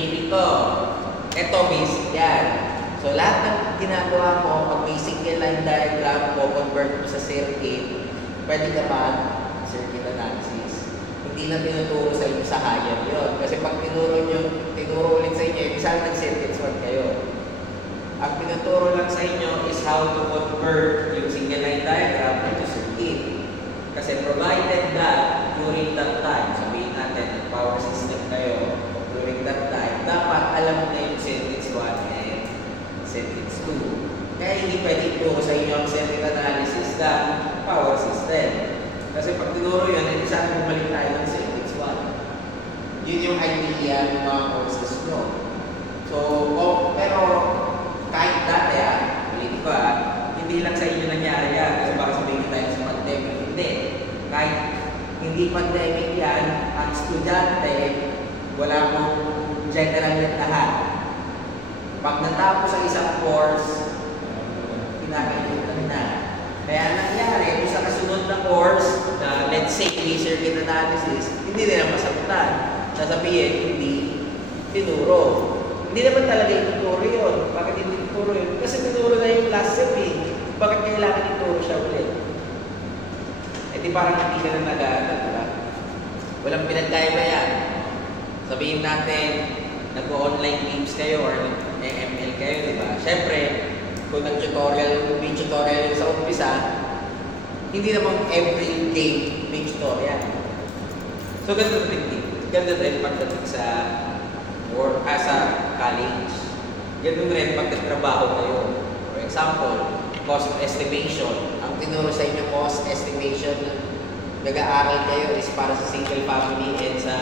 Pipiliin ko. Ito, basic yan. So, lahat ng ginagawa mo, pag may single line diagram ko, convert mo sa circuit, pwede naman circuit analysis. Hindi na tinuturo sa inyo sa higher yun. Kasi pag tinuro ulit sa inyo, isang nag-circuits 1 kayo. Ang pinuturo lang sa inyo is how to convert yung single line diagram into circuit. Kasi provided that during that time, sabihin natin, power system kayo, during that time, dapat alam mo na yung circuits 1 and circuits 2. Kaya hindi pwede ituro sa inyo ang circuit analysis ng power system. Kasi pag tinuro yun, hindi sa akin bumalik tayo ng circuits 1. Yun yung idea ng mga courses nyo. So, pero kahit dati ulit ko hindi lang sa inyo nangyari yan. Kasi baka sabihin tayo sa pandemic, hindi. Kahit hindi pandemic yan, ang estudyante, wala mong general yan lahat. Pag natapos ang isang course, pinakalimutan na. Kaya nangyari, kung sa kasunod na course, na let's say, circuit analysis, hindi nila masagutan. Sasabihin, hindi tinuro. Hindi naman talaga ituturo yun. Bakit hindi ituturo yun? Kasi tinuro na yung last sem eh. Bakit kailangan ituro siya ulit? Eh di parang hindi ka na nag-aaral, diba? Walang pinagkaiba yan. Sabihin natin, nag-online games kayo or ML kayo, diba? Siyempre, kung nag-tutorial, may tutorial sa umpisa, hindi naman every game may tutorial. So, ganito rin pagdating sa work sa college. Ganun rin pag nagtrabaho kayo. For example, cost estimation. Ang tinuro sa inyo cost estimation, nag-aaral kayo is para sa single family and sa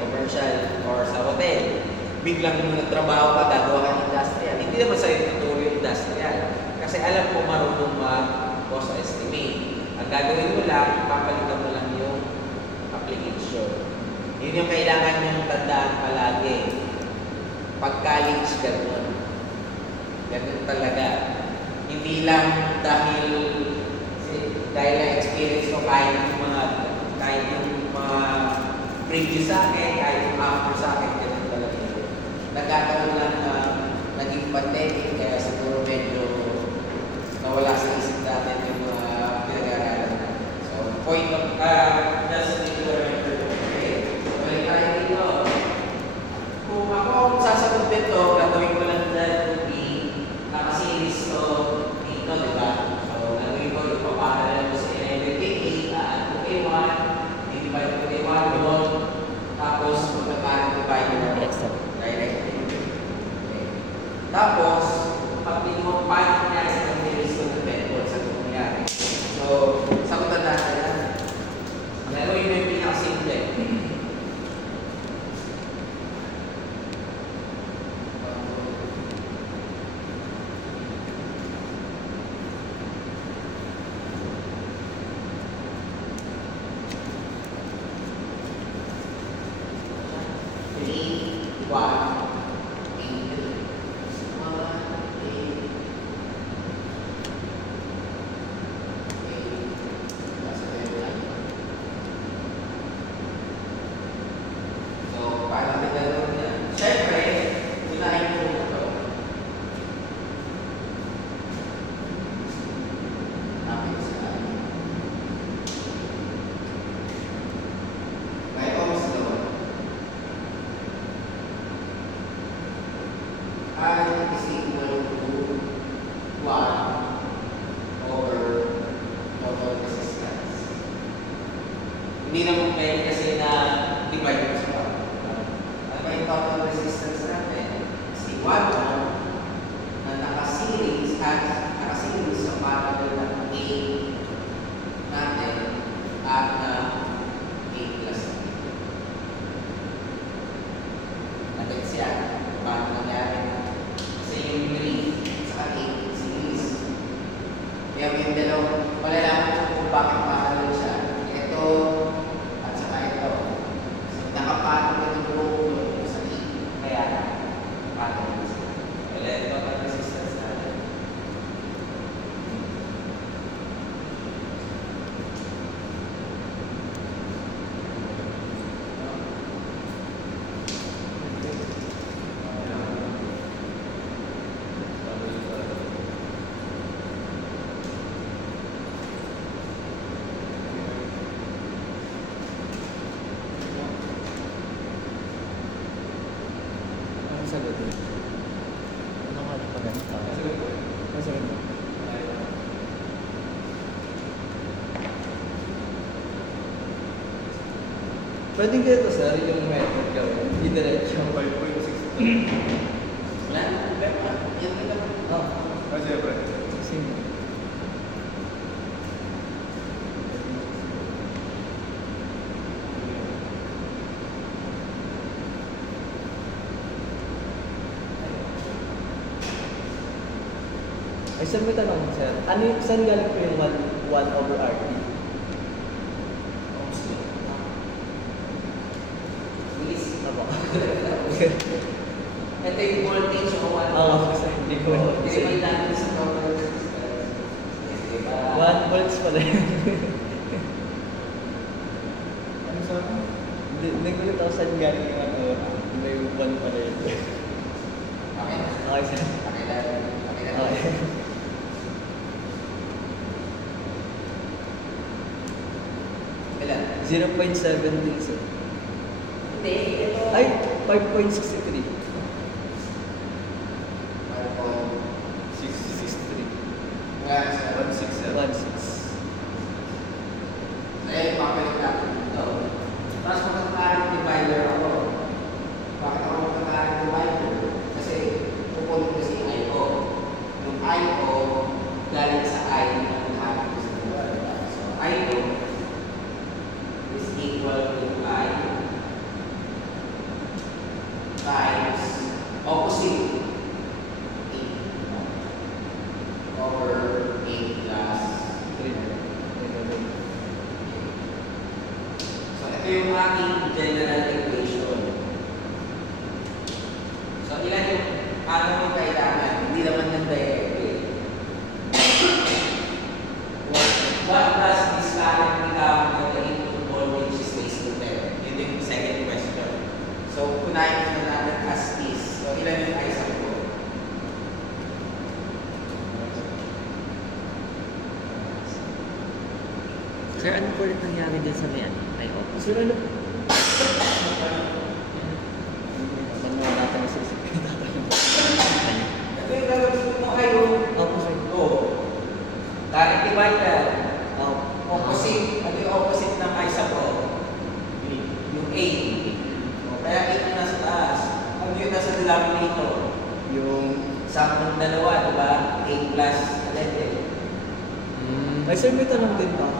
commercial or sa hotel. Biglang nung nagtrabaho ka, gagawa ka ng industrial. Hindi naman sa'yo tuturo yung industrial. Kasi alam mo marunong mag-cost estimate. Ang gagawin mo lang, papalitan mo lang yung application. Yun yung kailangan niyong tandaan palagi. Pag-college, gano'n. Gano'n talaga. Hindi lang dahil na experience ko kahit yung mga previous sa akin, kahit yung after sa akin, gano'n talaga. Nagkakaroon lang na naging pandemic, kaya siguro medyo nawala sa isip natin yung mga pinag-aaralan natin. So, point of, just need to remember. Kung ako sasagot dito, gagawin ko lang dahil nakaseries ko dito, di ba? So, gagawin ko yung paparallel ko sa 11K, A1, divide ko A1 doon, tapos magkakaroon divide ko directly. Okay. Tapos, pag mo paano nangyari sa series ko ng method sa nangyari. So, sagutan natin yan. Gagawin mo yung pinakasimple. Hindi naman pwede kasi na divide mo sa part. Ano ba yung total resistance natin? Si 1 na nakaseries sa parallel ng A natin at na A plus A. Nag-gets yan. Paano nangyari? Kasi yung 3 sa A series. Kaya yung dalawang malalaman ko kung bakit parallel siya. Ito at saka ito. So, nakapatong ito buong sa E. Kaya patong ito. Wala ito ang resistance natin. sagot eh. Ano nga pa ganito? Sagot mo. Pwedeng ganito sir, yung method gawin. Indiretso. 5.6. Wala na, problema. Yan na naman. Oo. Siyempre. Sino? Ay, sir, may tanong, sir. Saan galing po yung 1/RT? Bilis. Aba. Ito yung voltage o Oo, hindi ko. Kasi may natin sa power resistance. Diba? 1 volts pala yun. Ano sa akin? Hindi ko ito saan galing yung ano. May 1 pala yun. Okay na. Okay, sir. Okay na. Okay na. Okay. Ilan? 0.17, sir. Hindi, ito. Ay, 5.63. 663. Wala sa 167. 1.6. Ayun, papalit natin dito. Tapos magkakaroon divider ako. Bakit ako magkakaroon divider? Kasi pupunta kasi yung I ko. Yung I ko galing sa I na nakaharap ko sa divider. So I ko is equal to I times opposite 8 over 8 plus 3. So, ito yung ating general equation. So, ilan yung ano yung kailangan? Hindi naman ng direct eh. What does this current become when the input voltage is raised to 10? Yun yung second question. So, kunahin na natin as is. So, ilan yung I sub ko? Sir, ano po ulit nangyari din sa may ano? Ay, opo. Sir, ano? Ano natin sa isip? Ito yung gagawin mo kayo. Opo, sir. Oo. Direct divider. Opo. Opposite. Ano yung opposite ng I sub ko? Yung 8. Kaya 8 yung nasa taas. Ano yung nasa denominator? Yung... Sum ng dalawa, di ba? 8 plus 11. Ay, sir, may tanong din pa.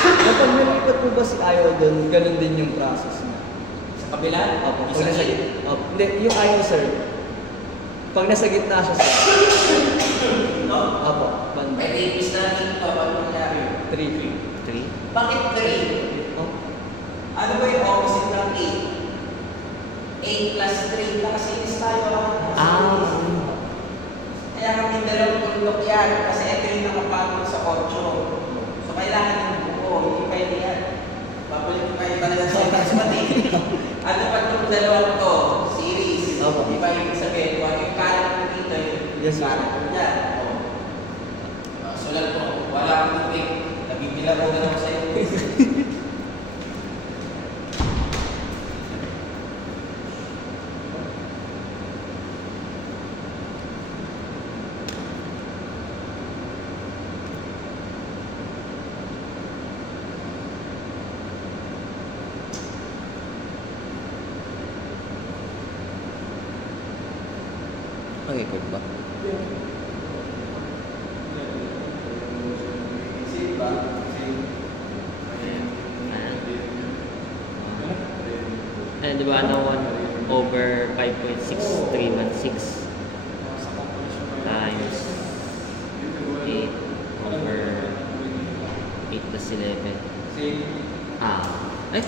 Kapag nilipat po ba si Ayo doon, ganun din yung process niya? Sa kabila? Opo. Isa Pag nasa eight. gitna. Opo. Hindi, yung Ayo, sir. Pag nasa gitna siya, sir. No? Opo. Banda. May 8 plus na dito. Ano nangyari? 3. 3? Bakit 3? Oh. Ano ba yung opposite ng 8? 8 plus 3. Nakasinis tayo. Kaya kami dalawang tundok yan. Kasi ito yung nakapagod sa 8. So, kailangan yung buo. Hindi pwede yan. Babalik ko kayo talaga sa mathematics. Ano pa itong dalawang to? Series. Opo. Di ba yung sabihin ko? Yung kanan ko dito, yung Yes, sir. kanan ko dyan. Sulat mo. Wala akong tubig. Nabibila ko na lang sa'yo. Okay, good ba? Eh, di ba ano, 1 over 5.6316 times 8 over 8 plus 11. Eh?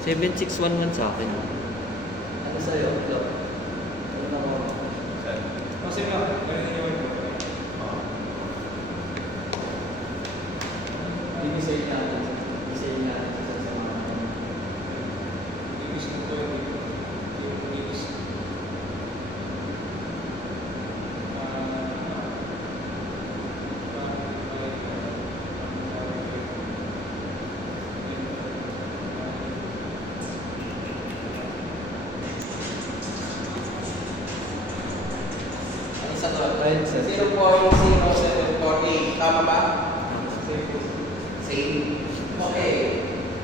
7611 sa akin. Ano sa'yo? Ito. Ano na mo? Kasi nga, ganyan yung Ibisay natin. Ibisay natin sa mga... ibig ko yung Right, sir. 0.0748. Tama ba? Same. Okay.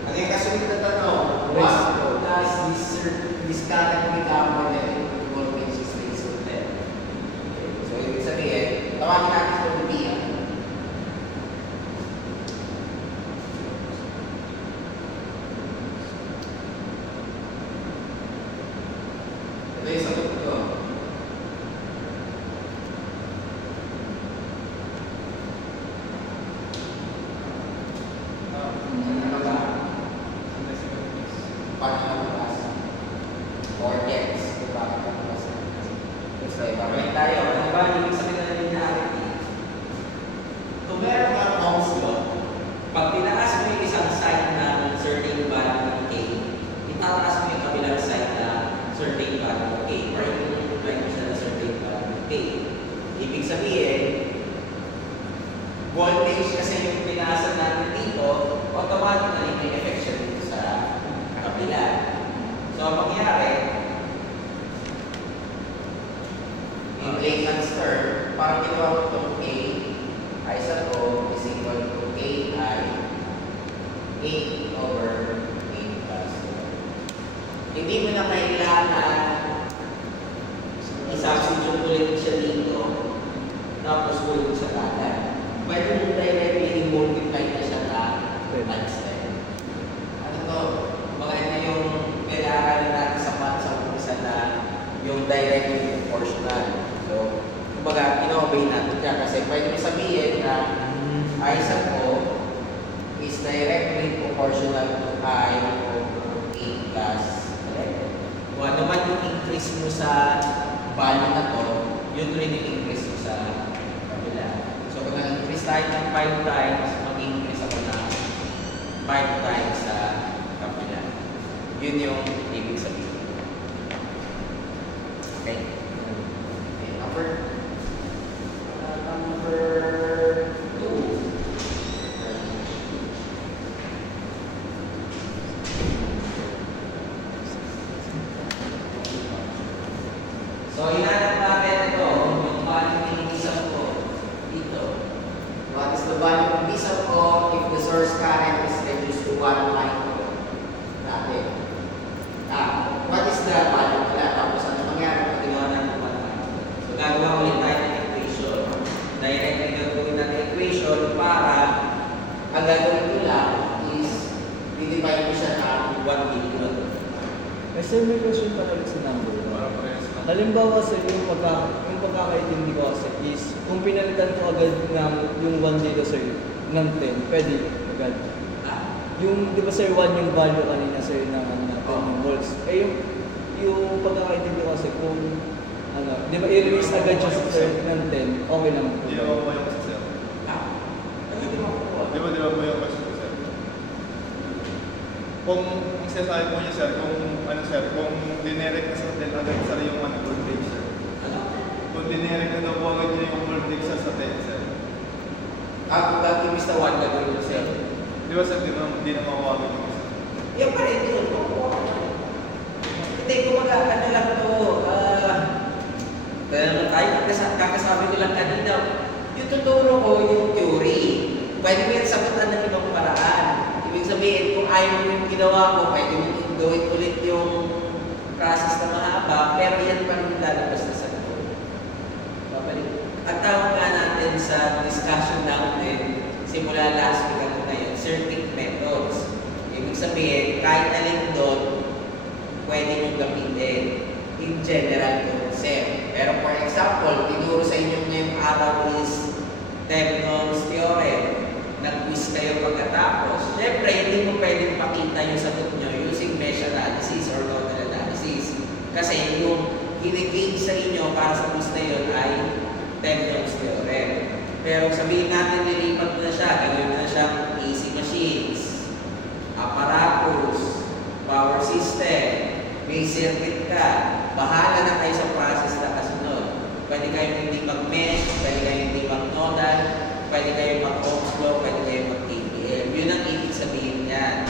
Ang yung kasunod na tanong, what does this current become when the voltage is raised to 10? Okay. So, ibig sabihin, tawagin natin ito ng PM. Ito yung sagot ko. Ano ba? Paano nababas? Or gets? Diba? Nababas? So, ibabalik tayo. Ano ba? Ibig sabihin na linearity. Kung meron kang Ohm's law, pag tinaas mo yung isang side na certain value ng K, itataas mo yung kabilang side na certain value ng K, or i-multiply mo siya na certain value ng K. Ibig sabihin, voltage kasi yung pinasa natin dito, automatically may effect siya dito sa kabila. So, ang mangyari, in layman's term, parang ginawa ko itong A, I sa O is equal to AI 8 over 8 plus 1. Hindi mo na kailangan i-substitute ulit siya dito, tapos ulit sa kanan. Pwede mo directly multiply na siya na times 10. Ano to? Mga ito yung kailangan natin sa umpisa na yung directly proportional. So, kumbaga, ino-obey natin siya kasi pwede mo sabihin na I sa O is directly proportional to I over 8 plus 11. Kung ano man yung increase mo sa value na to, yun rin yung increase mo sa kabila. So, kung nag-increase tayo ng 5 times, mag-increase ako na 5 times sa kabila. Yun yung ibig sabihin. Okay? Okay, number 2. So, hinanap natin ito, yung value ng isang ko dito. What is the value of isang ko if the source current is reduced to 1 micro? Natin. What is the value? Tapos ano mangyari pag ginawa natin 1 micro? So, gagawa ulit tayo ng equation. Directly gagawin natin equation para ang gagawin ko lang is didivide ko siya ng 1 million. Sir, may question pa ulit sa number. Halimbawa sa yung pagkakaintindi ko kasi is kung pinalitan ko agad ng yung 1 dito sir ng 10, pwede agad. Yung, di ba sir, 1 yung value kanina sir ng natin, volts. Eh yung pagkakaintindi ko kasi kung ano, di ba i-release agad siya sir ng 10, okay lang po. Di ba po yung kasi sir? Di ba po yung question ko sir? Kung ang sinasabi po niya sir, kung ano sir, kung dinirect na sa 10 agad sir yung ano, voltage sir. Kung dinirect na daw po agad niya yung voltage sir sa 10 sir. Kung gagawin sa 1 gagawin mo sir. Di ba sir, di na mawawag yung isa? Yan pa rin yun. Hindi, kumaga, ano lang to, kaya naman tayo, kakasabi ko lang kanina, yung tuturo ko yung theory. Pwede mo yan sagutan ng ibang paraan. Ibig sabihin, kung ayaw mo yung ginawa ko, pwede mo gawin ulit yung process na mahaba, pero yan pa rin lalabas na sagot. Ang tawag nga natin sa discussion natin, simula last week ako ngayon, circuit methods. Ibig sabihin, kahit alin doon, pwede nyo gamitin in general concept. Pero for example, tinuro sa inyo ngayong araw is Thevenot's theorem. Nag-quiz kayo pagkatapos. Siyempre, hindi mo pwedeng pakita yung sagot nyo using mesh analysis or nodal analysis. Kasi yung hinigate sa inyo para sa quiz na yun ay Thevenot's theorem. Pero sabihin natin, nilipat mo na siya, gagawin na siyang AC machines, apparatus, power system, may circuit ka, bahala na kayo sa process na kasunod. Pwede kayong hindi mag-mesh, pwede kayong hindi mag-nodal, pwede kayong mag-Ohm's law, pwede kayong mag-KVL. Yun ang ibig sabihin niyan.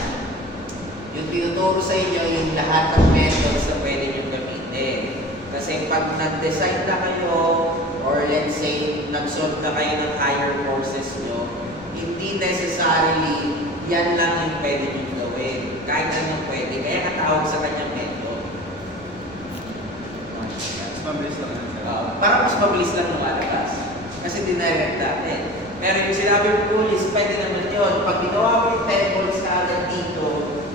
Yung tinuturo sa inyo, yung lahat ng methods na pwede nyo gamitin. Kasi pag nag-design na kayo, o or let's say, nag-solve na kayo ng higher courses nyo, hindi necessarily yan lang yung pwede nyo gawin. Kahit anong pwede. Kaya katawag sa kanyang method. Mas mabilis lang yan, sir. Para mas mabilis lang lumalabas. Kasi dinirect natin. Pero yung sinabi ng police, pwede naman yun. Pag ginawa mo yung 10 volts ka agad dito,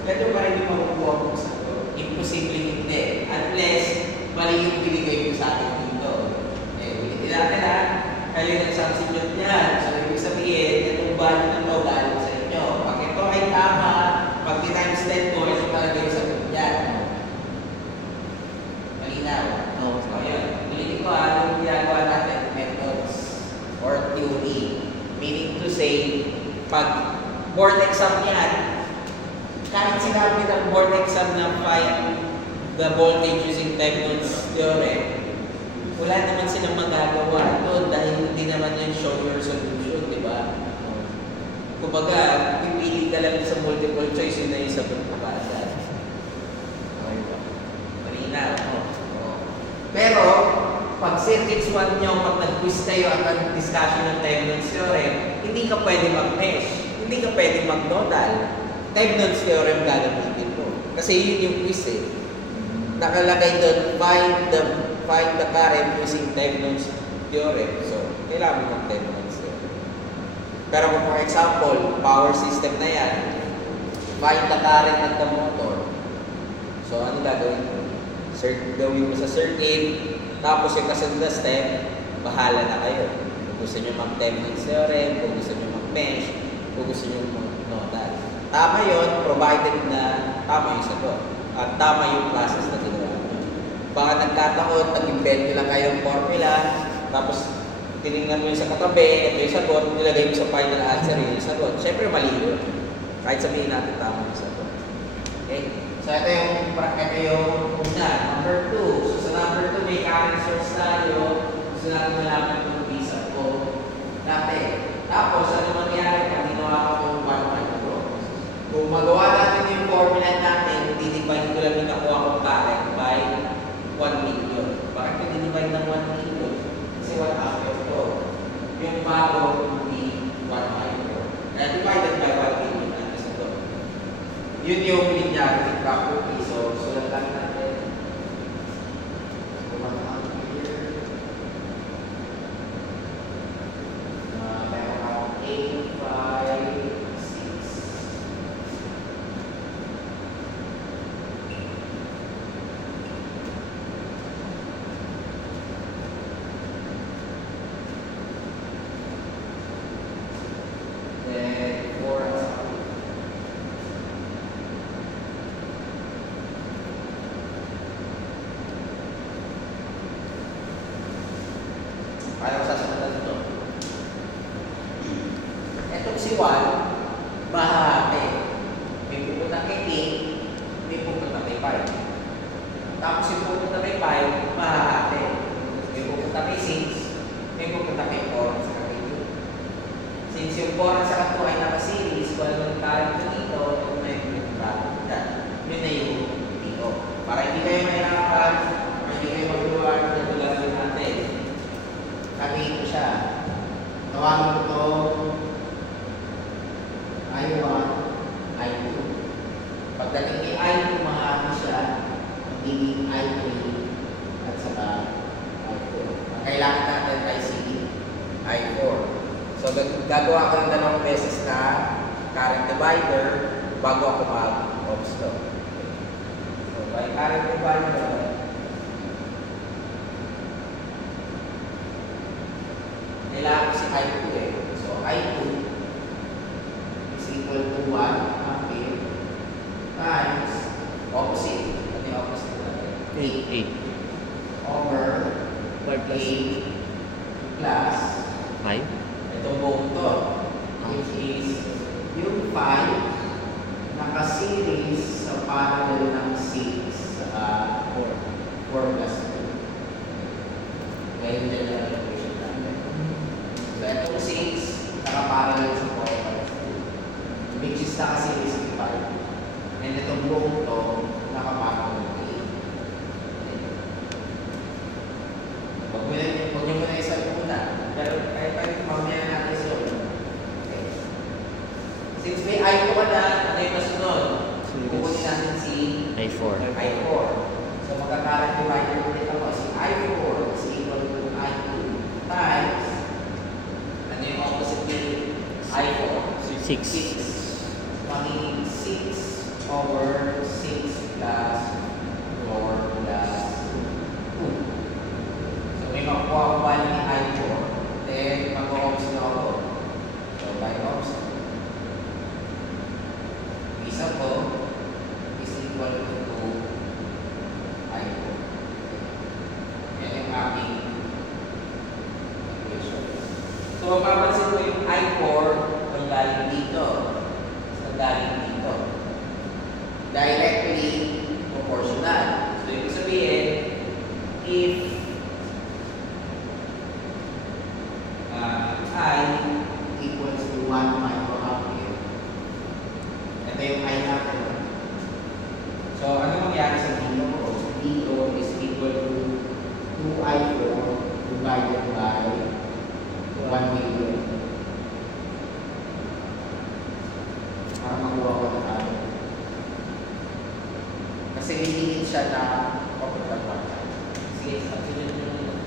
pwede pa rin yung makukuha mo sa ito. Imposible hindi. Unless, mali yung binigay mo sa akin dito. Ulitin natin ha. Kayo nagsubstitute niyan. So, ibig sabihin, itong value ng ito galing sa inyo. Pag ito ay tama, pag times 10 mo, ito talaga yung sagot niyan. Malinaw. Oo. So, yun. Ulitin ko ha, yung ginagawa natin, methods or theory. Meaning to say, pag board exam yan, kahit sinabi ng board exam na find the voltage using Thevenin's theorem, wala naman silang magagawa doon dahil hindi naman yan show your solution, di ba? Kumbaga, pipili ka lang sa multiple choice, yun na yung sagot mo kaagad. Okay ba? Marinaw. Pero, pag circuits 1 nyo, pag nag-quiz kayo at nag-discussion ng Thevenin's theorem, hindi ka pwede mag-mesh, hindi ka pwede mag-nodal. Thevenin's theorem gagamitin mo. Kasi yun yung quiz eh. Nakalagay doon, find the current using Thevenin's theorem. So, kailangan mo mag-Thevenin's theorem. Pero kung for example, power system na yan, find the current at the motor. So, ano gagawin mo? Gawin mo sa circuit, tapos yung kasunod na step, bahala na kayo. Kung gusto nyo mag-Thevenin's theorem, kung gusto nyo mag-mesh, kung gusto nyo mag-nodal. Tama yun, provided na tama yung sagot. At tama yung process na ginawa nyo. Baka nagkataon, nag-invent nyo lang kayong formula, tapos tinignan mo yung sa katabi, ito yung sagot, nilagay mo sa final answer yung sagot. Siyempre, mali yun. Kahit sabihin natin tama yung sagot. Okay? So, ito yung una, number 2. So, sa number 2, may current source tayo. Gusto natin malaman kung visa ko natin. Tapos, ano mangyari pag ginawa ko yung 1 micro? Kung magawa natin yung formula natin, didivide ko lang yung nakuha kong current by 1 million. Bakit ko didivide ng 1 million? Kasi 1 ampere to. Yung bago, hindi 1 micro. Kaya divided by 1 million natin sa to. Yun yung linearity property. So, sulat lang natin. So, 1 ampere. Meron akong 8, 5, 6. Then, 4 at saka 8. Paano ko sasagutan ito? Etong si 1, bahati. May pupunta kay 8, may pupunta kay 5. Tapos yung pupunta kay 5, mahahati. May pupunta kay 6, may pupunta kay 4 at saka kay 2. Since yung 4 at saka 2 ay naka-series, wala nang current ko dito, ito na yung current dyan. Yun na yung dito. Para hindi kayo mahirapan, or hindi kayo mag-reward na tulad natin. Sabihin ko siya, tawagin ko ito I1, I2. Pagdating kay I2, mahati siya, magiging I3 at saka I4. Ang kailangan natin ay si I4. So, gagawa ko ng 2 beses na current divider bago ako mag-ohms law. So, by current divider, kailangan ko si I2 eh. So, I2 is equal to 1 ampere times opposite. Ano yung opposite natin? 8. Over 5 plus 8 plus 5. itong buong to, which is yung 5 naka-series sa parallel ng 6 sa 4 plus 2. Ngayon dyan na equation natin. So, itong 6 naka-parallel sa 4 plus 2, which is naka-series ng 5. And itong buong to naka-parallel ng 8. Huwag nyo muna isa I4. I4. So magka-current divider ulit ako. Si I4 is equal to I2 times, ano yung opposite ni I4? 6. Magiging 6 over 6 plus 4 plus 2. So may makuha ko value ni I4. Then mag-ohms na ako. So by ohms, isa ko is equal to 2 I4. Yan yung aking equation. So mapapansin ko yung I4 ang galing dito. Ang galing dito. Directly proportional. So ibig sabihin, if I equals to 1 microampere, ito yung I natin. So ano mangyari sa dito ko? Dito is equal to 2I4 divided by 1 million. Para makuha ko na tayo. Kasi nililid siya na operator part. Sige, substitute nyo na yun.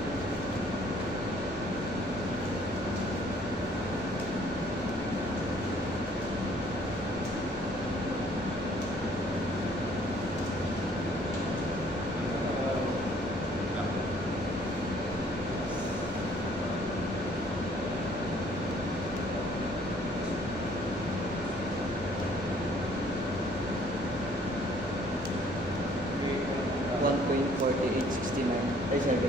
Ay, 70.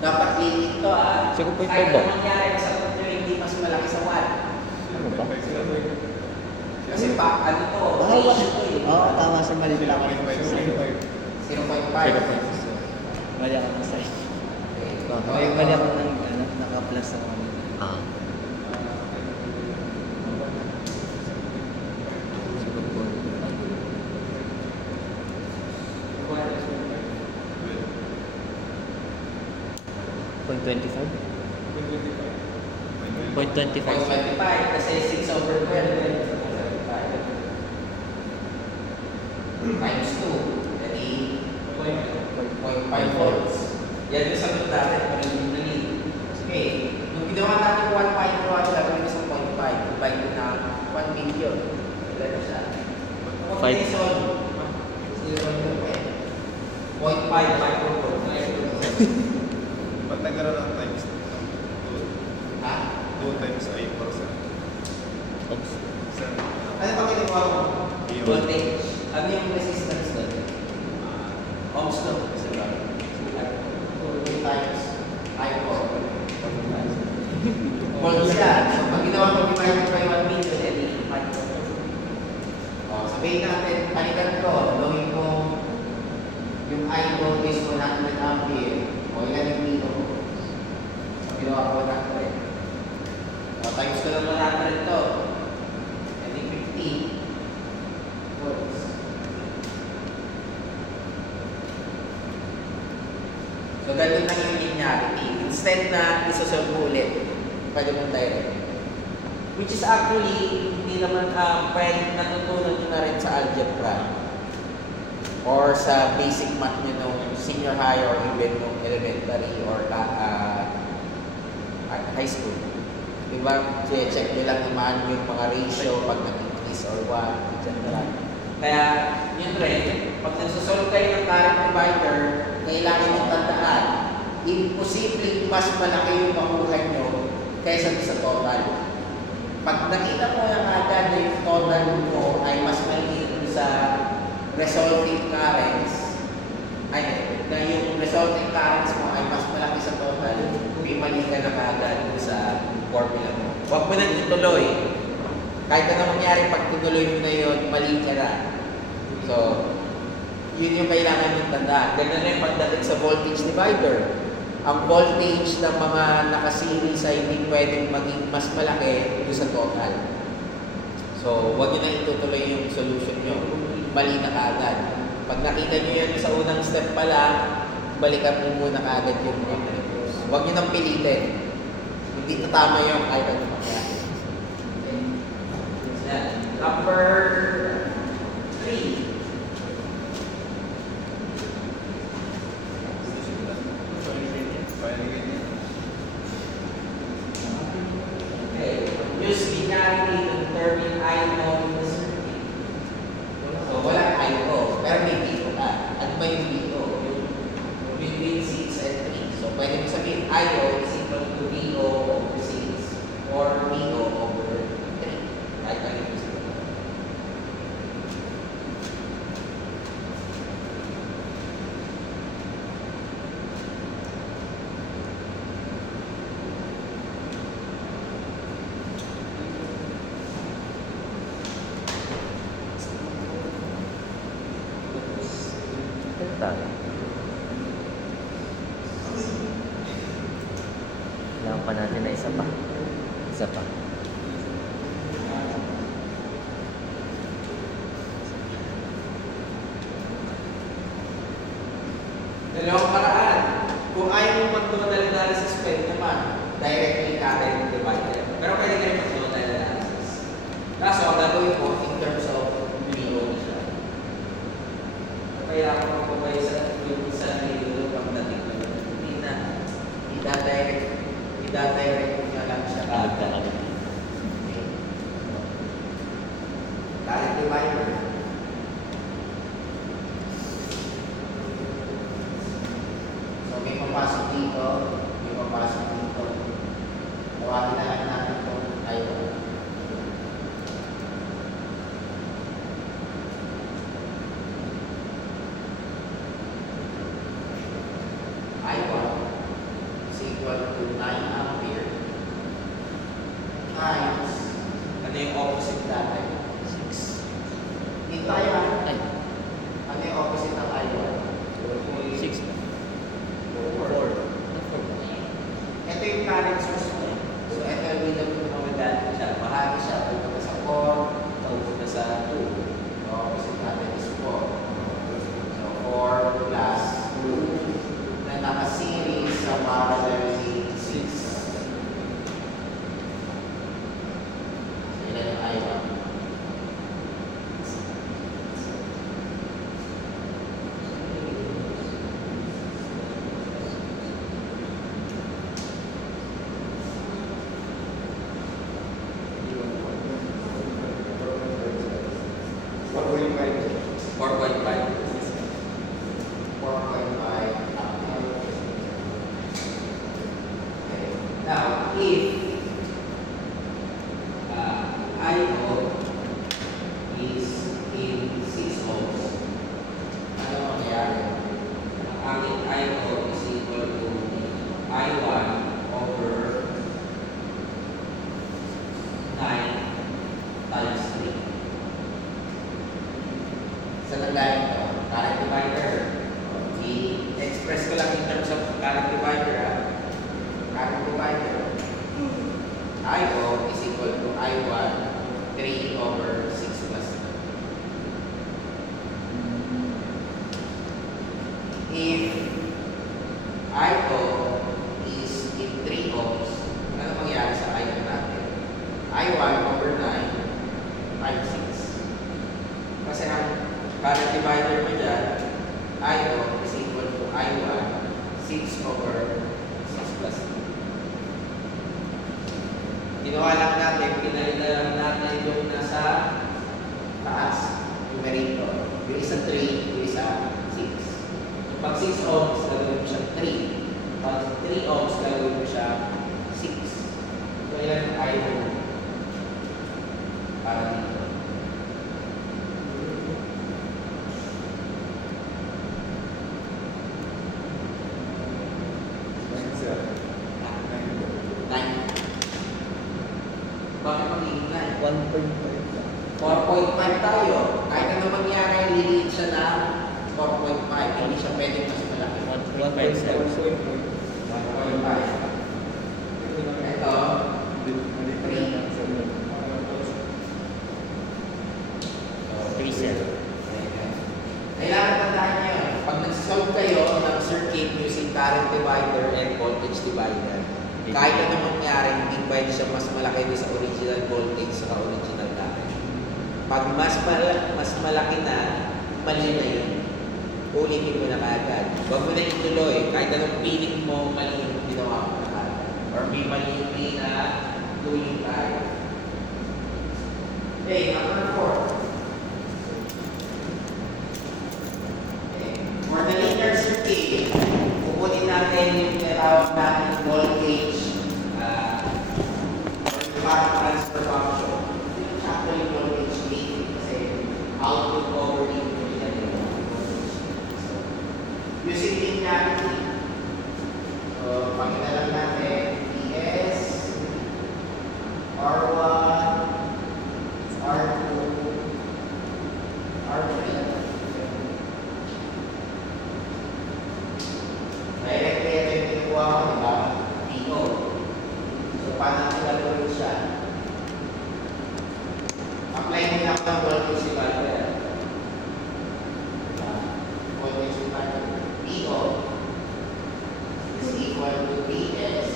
Dapat limit to 0.5 Kahit ba? anong mangyari sa nyo hindi mas malaki sa 1. Ano ba? Kasi pa, ano to? Oo, Ratio to eh. tama sa mali lang. 0.5. Mali ako ng size. Okay. May mali ako ng naka-plus ako. Ah. Point 25? Point 25. 0.25 kasi 6 over 12. 0.25 times 2. Jadi 0.5 volts. Yan yung sagot natin kung originally. Okay. Nung ginawa natin 1 microwatt, sabi ko sa 0.5. Divide ko na 1 million. Ilan na siya? 0.5 microwatt. Ba't nagkaroon ng times 2? Ha? 2 times I4 sa Oops. Ano pa kinuha mo? Iyon. Voltage. Ano yung resistance doon? Ohms law. Kasi ba? 2 times I4. Volts yan. So, pag ginawa mo divide by 1 million, edi 5. Sabihin natin, palitan ko, gawin ko yung I voltage 100 ampere o ilan yung dito ko. So, ginawa ko 100. Times ko ng 100 to. Edi 50 volts. So, ganun lang yung linearity. Instead na isosolve mo ulit, pwede mong direct. Which is actually, hindi naman pwede natutunan nyo na rin sa algebra or sa basic math nyo nung senior high or even nung elementary or high school. Diba, check nyo lang naman yung mga ratio pag nag-increase or what, etc. Kaya, yun rin, pag nagsasolve kayo ng current divider, kailangan nyo tandaan, imposibleng mas malaki yung makuha nyo kaysa sa total. Pag nakita mo yung agad na yung total mo ay mas maliit sa resulting currents, ay, na yung resulting currents mo ay mas malaki sa total, may mali ka na agad sa formula mo. Huwag mo nang ituloy. Kahit na mangyari, pag tinuloy mo na yun, mali ka na. So, yun yung kailangan yung tandaan. Ganun rin pagdating sa voltage divider. Ang voltage ng mga nakaseries ay hindi pwedeng maging mas malaki doon sa total. So, huwag nyo na itutuloy yung solution nyo. Mali na kaagad. Pag nakita nyo yan sa unang step pala, balikan mo muna kaagad yung numbers. Huwag nyo nang pilitin. hindi tatama yung kahit ano mangyari. Okay. Yan. Number 3. Okay. Use binarity to determine IO in the circuit. So, walang IO. Pero may BO ka. Ano ba yung BO? Yung between 6 and 3. So, pwede mo sabihin IO is equal to BO over 6 or BO over 3. Kahit ano yung sabihin. Tayo. Kailangan pa natin na isa pa. Isa pa. Dalawang paraan. Kung ayaw mo mag-total analysis, pwede naman. Directly current divider. Pero pwede ka rin mag-total analysis. Kaso, ang gagawin mo in terms of BO siya. Kaya ako magpapay sa yung sa nilo pagdating ko. Hindi na. Ida-direct ko na lang siya. Okay. Current divider. So, may papasok dito, may papasok dito. Tawagin na lang natin itong I1. I1 is equal to 9 ampere times, ano yung opposite natin? 6. Dito tayo Ay, ano yung opposite ng I1? 6. 4. Ito yung current source mo. So, ito yung window mo magagamit siya. Bahagi siya. Pupunta sa 4, pupunta sa 2. So, opposite natin is 4. So, 4 plus 2 na naka-series sa parallel 6. So, ilan yung I1? Now, if IO is in 6 ohms, ano mangyayari? Ang aking IO is equal to I1 over 9 times 3. Sa nagdahin ko, current divider. I-express ko lang in terms of current divider. Current divider. IO is equal to I1 3 over 6 plus 9. If IO is in 3 ohms, ano mangyayari sa IO natin? I1 over 9 times 6. Kasi ang current divider mo dyan, IO is equal to I1 6 over 6 plus 9. Ginawa lang natin, pinalita lang natin yung nasa taas, numerator. Yung isa 3, yung isa 6. Pag 6 ohms, gagawin mo siya 3. Pag 3 ohms, gagawin mo siya 6. So, yan ay para dito. Bakit magiging 9? 1.5. 4.5 tayo. Kahit ano mangyari, liliit siya na 4.5. Hindi siya pwedeng mas malaki. 1.5. 1.5. Ito, 3. 3.7. Kailangan tandaan nyo yun. Pag nag-solve kayo ng circuit using current divider and voltage divider, Kahit ano mangyari, hindi pwede siya mas malaki din sa original voltage sa original current. Pag mas malaki na, mali na yun. Ulitin mo na kagad. Huwag mo na ituloy. Kahit anong feeling mo, mali yung ginawa mo na kagad. Or may mali na tuloy tayo. Okay, number 4. For the linear circuit, kukunin natin yung tinatawag natin voltage transfer function. Ito yung actually voltage gain kasi output over input yan yung voltage. Using linearity, so pakita lang natin PS, R1, R2, R3. Directly ito yung kinukuha ko, di ba? Dito. So, paano nilagawin siya? Apply din ako ng voltage divider. Voltage divider. Dito is equal to Vs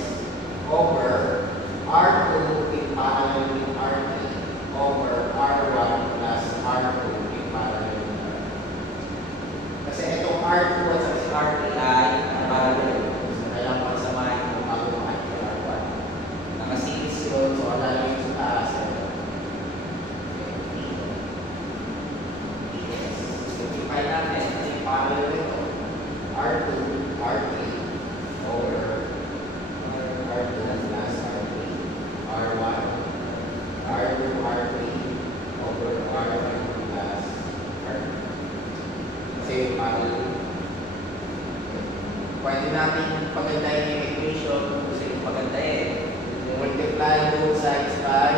over R2 in parallel with R3 over R1 plus R2 in parallel with R3. Kasi itong R2 at sa R3 ay parallel. So, kailangan pagsamahin mo bago makakita ng R1. Naka-series yun, so wala lang yung sa taas. Simplify natin. Kasi parallel ito. R2, R3 over R2 plus R3. R1, R2, R3 over R1 plus R3. Kasi parallel. Pwede natin pagandahin yung equation kasi yung pagandahin. Multiply both sides by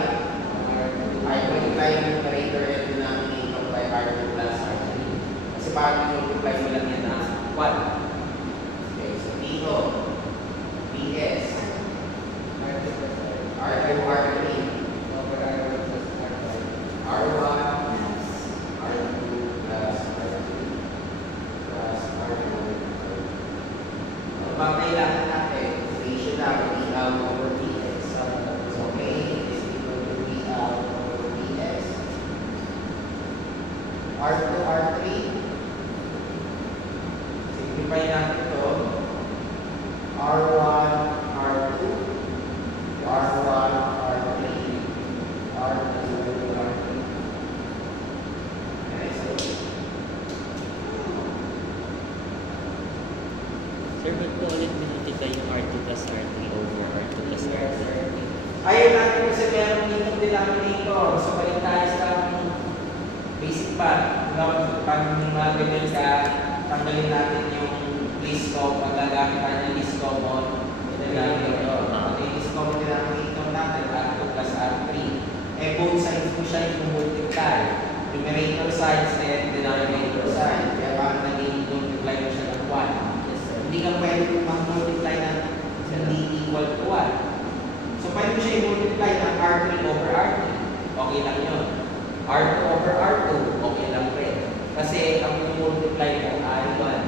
multiply yung numerator and denominator by R2 plus R3. Kasi parang multiply mo lang yan na 1. Okay, so dito, Vs, R2, R3, R1, R2 plus R3 plus R1. Ang kailangan natin, ratio na V out over Vs. So, K is equal to V out over Vs. R2, R3. Simplify natin ito. R1, R2. R1, R3. R2, R3. Okay, so, Sir, ba't ko ulit minultiply yung R2 plus R3 over R2 plus R3? ayaw natin kasi meron dito denominator. So, balik tayo sa basic math. Pag ganyan ka, tanggalin natin yung list common. Magagamit tayo ng list common denominator. Yung list common denominator natin, R2 plus R3. Eh, both sides mo siya yung multiply. Numerator sides and denominator sides. Kaya parang naging multiply mo siya ng 1. Hindi ka pwede mag-multiply ng hindi equal to 1. So, pwede mo siya i-multiply ng R3 over R3. Okay lang yun. R2 over R2, okay lang rin. Kasi ang multiply mo ay 1.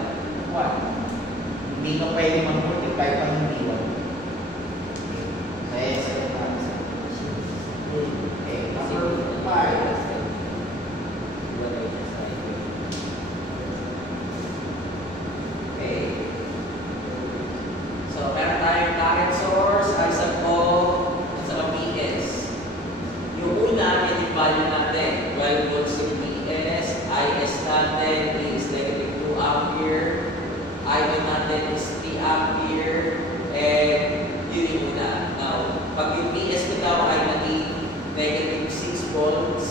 Hindi ka pwede mag-multiply pag hindi 1. Okay, so, number 5. So, meron tayong current source, isang O, at saka PS. Yung una, yung value natin, 12 volts yung PS, IS natin is negative 2 ampere, I1 natin is 3 ampere, and yun yung una. Now, pag yung PS ko daw ay naging negative 6 volts,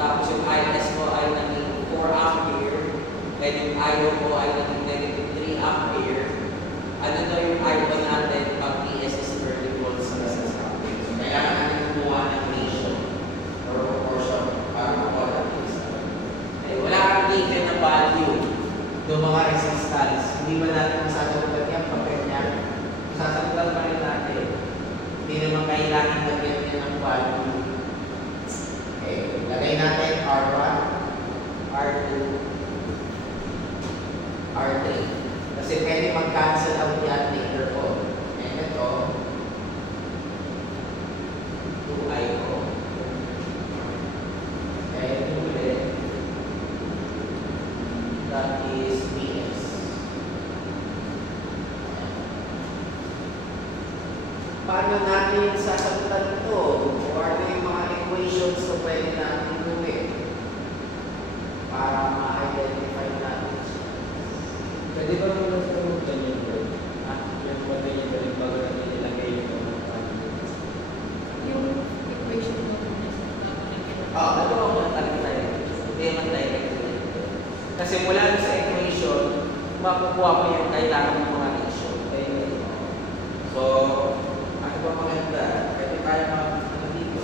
tapos yung IS mo ay naging 4 ampere, and yung I1 mo ay naging negative 3 ampere, ano daw yung I1 natin pag PS is 30 volts na sa ampere. So, kailangan natin kumuha ng ratio or proportion para makuha natin isa. Eh, wala kang given na value ng mga resistance. Hindi ba natin masasagutan yan pag ganyan? Masasagutan pa rin natin. Hindi naman kailangan na ganyan ng value. Okay, lagay natin R1, R2, R3. Kasi pwede mag-cancel out yan later on. And ito, paano natin sasagutan ito? O ano yung mga equations na pwede natin gawin para ma-identify natin siya? Pwede ba muna sa mga ganyan bro? Yung mga ganyan bro, yung bago natin ilagay yung mga Yung equation mo Ano ang mga talaga tayo? Hindi naman tayo kasi mula sa equation, makukuha mo yung kailangan ng mga issue. So, ano ba maganda? Pwede tayo mga dito.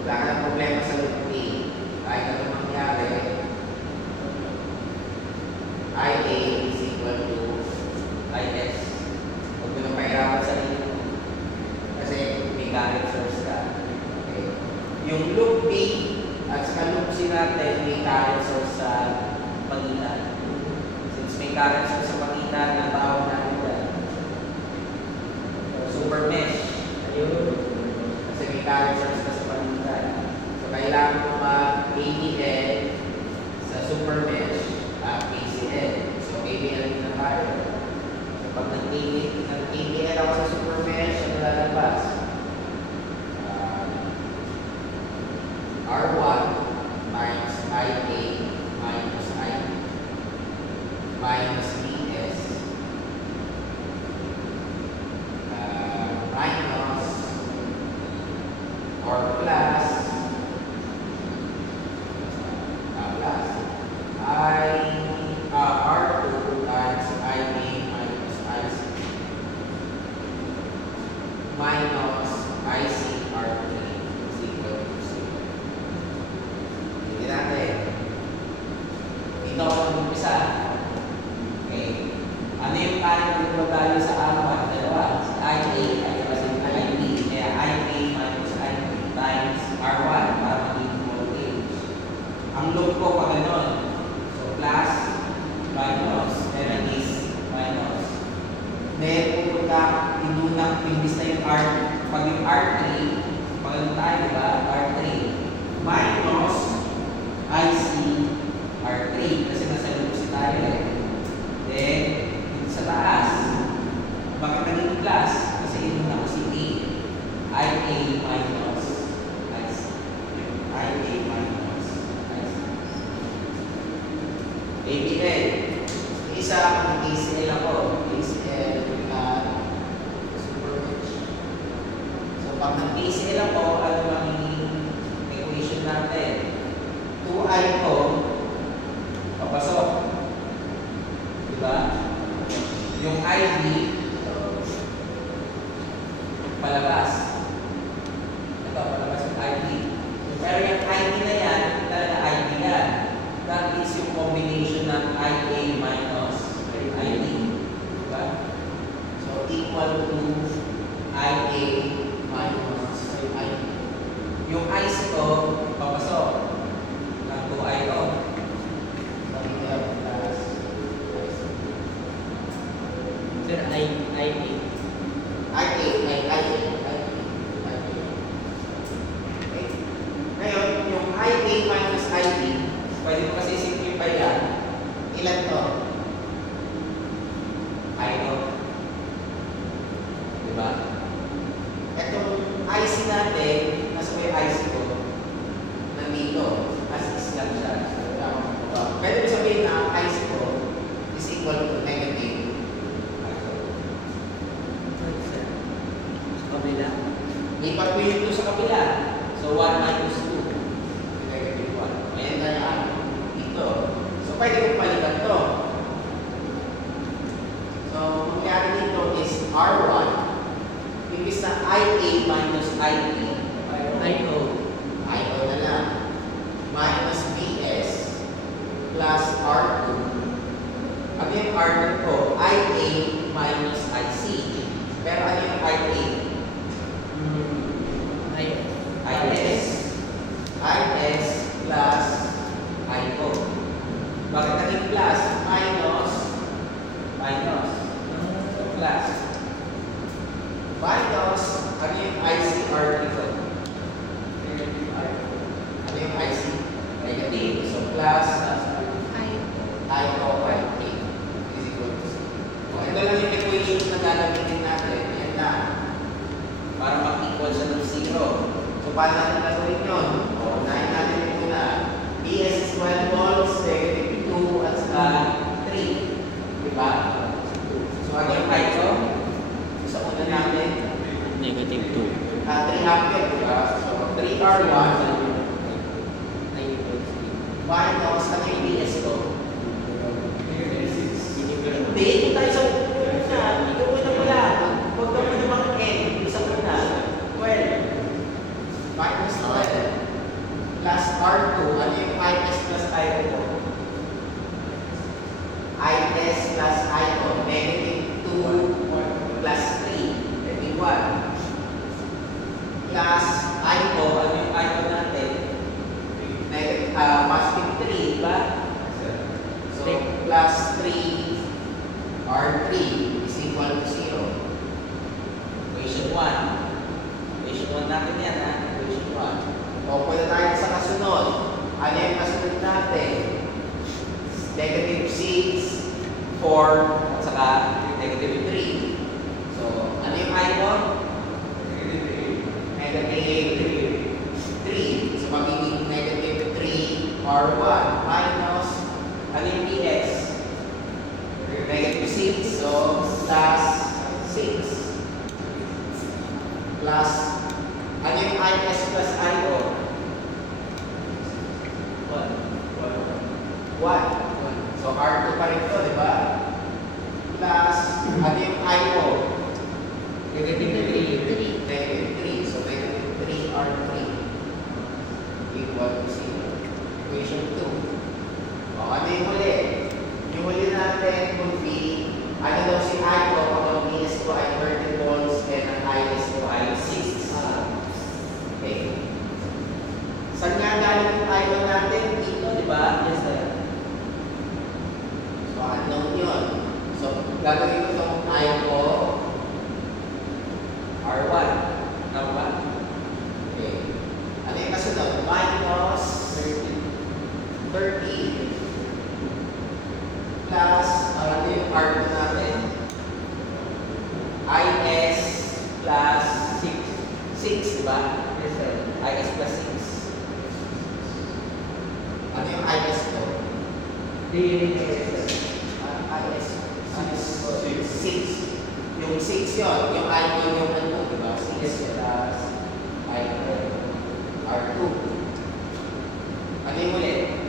Wala ka ng problema sa routine. Kahit ano mangyari, IA is equal to IS. Huwag mo nang mahirapan sa dito. Kasi may current source ka. Okay. Yung loop B at saka loop C natin, may current source sa pagitan. Since may current source sa pagitan, ang tawag natin dyan. Super mesh. Ayun. Kasi may current source ka sa pagitan. So, kailangan mo ma-ABL sa super mesh at PCL. So, ABL na tayo. So, pag nag-ABL ako sa super mesh, ano lalabas? R1 times IA minus I minus BS minus or plus R2 times IA minus IC minus IC R3 is equal to 0. Hindi natin. Dito ako nag-umpisa. Okay. Ano yung kaya ng value sa R1? Dalawa. Si IA at saka si IB. Kaya IA minus IB times R1 para magiging voltage. Ang loop ko pa ganon. So, plus, minus, meron is minus. Then, pupunta, pinunang, pinis na yung R, pag yung R3, pag ano tayo, diba? R3, minus IC R3, kasi nasa loop si tayo eh. Then, dito sa taas, bakit naging plus? Kasi yun na ko si A, IA minus IC. IA minus IC. ABL. Isa ang ACL ako. ACL super mesh. So, pag nag-ACL ako, ano magiging equation natin? 2i ko, papasok. Diba? Yung IB, palabas. Ito, palabas yung IB. Pero yung IB na yan, talaga IB yan. That is yung combination ng IA minus IB. Diba? So, equal to IA minus IB. Yung IC ko, papasok. Ng 2I ko. Pag-IB plus IC. Sir, IB. Okay. Ngayon, yung IA minus IB, pwede mo kasi simplify yan. Ilan to? I to. Diba? Itong IC natin, nasa may IC ko, nandito. As is lang siya. Pwede mo sabihin na IC ko is equal to negative. Kabila. Lipat ko yung 2 sa kabila. So, 1 minus 2. Negative 1. Ayan na yan. Ito. So, pwede kong palitan to. So, mangyari dito is R1. Imbis na IA minus IP. IO. IO na lang. Minus BS plus R2. Ano yung R2 ko? IA minus IC. Pero ano yung IA? IS plus IO. Bakit naging plus? Minus. So plus. Minus, ano yung ICR paano natin gagawin yun? O, unahin natin ito muna. DS is 12 volts, negative 2 at saka 3. Diba? So, ano yung height ko? Sa una natin, Negative 2. 3 ampere, diba? So, 3R1 minus ano yung DS ko? Hindi, ito tayo sa una. Ito muna mula. Huwag ka muna mag-end. Isa muna. 12. Minus 12. Plus R2. Ano yung IS plus I2 ko? IS plus I2. Negative 2 plus 3. Edi 1. Plus I2. Ano yung I2 natin? Negative, positive 3, diba? So, plus 3 R3 is equal to 0. Equation 1. Equation 1 natin yan, ha? Equation 1. O, pwede tayo sa kasunod. Ano yung kasunod natin? Negative 6, 4, at saka negative 3. So, ano yung I1? Negative 3. So, magiging negative 3 R1 minus ano yung DS? Negative 6. So, plus 6. Plus, ano yung IS plus IO? 1. So, R2 pa rin ito, di ba? Plus, ano yung IO? Negative 3. Negative 3. So, negative 3 R3 equal to 0. Equation 2. O, ano yung huli? Yung huli natin would be, ano daw si IO kung ang DS ko ay 30 volts and ang IS ko ay 6. Okay. Saan nga galing yung IO natin? Dito, di ba? Yes, sir. So, unknown yun. So, gagawin ko itong IO ko R1. Tama ba? Okay. Ano yung kasunod? Minus 30 plus, ano yung R2 natin? IS plus 6, di ba? Yes, sir. IS plus 6. Ano yung IS ko? IS 6. Yung 6 yun. Yung I2 yung ano, di ba? 6 plus I2 R2. Ano yung ulit?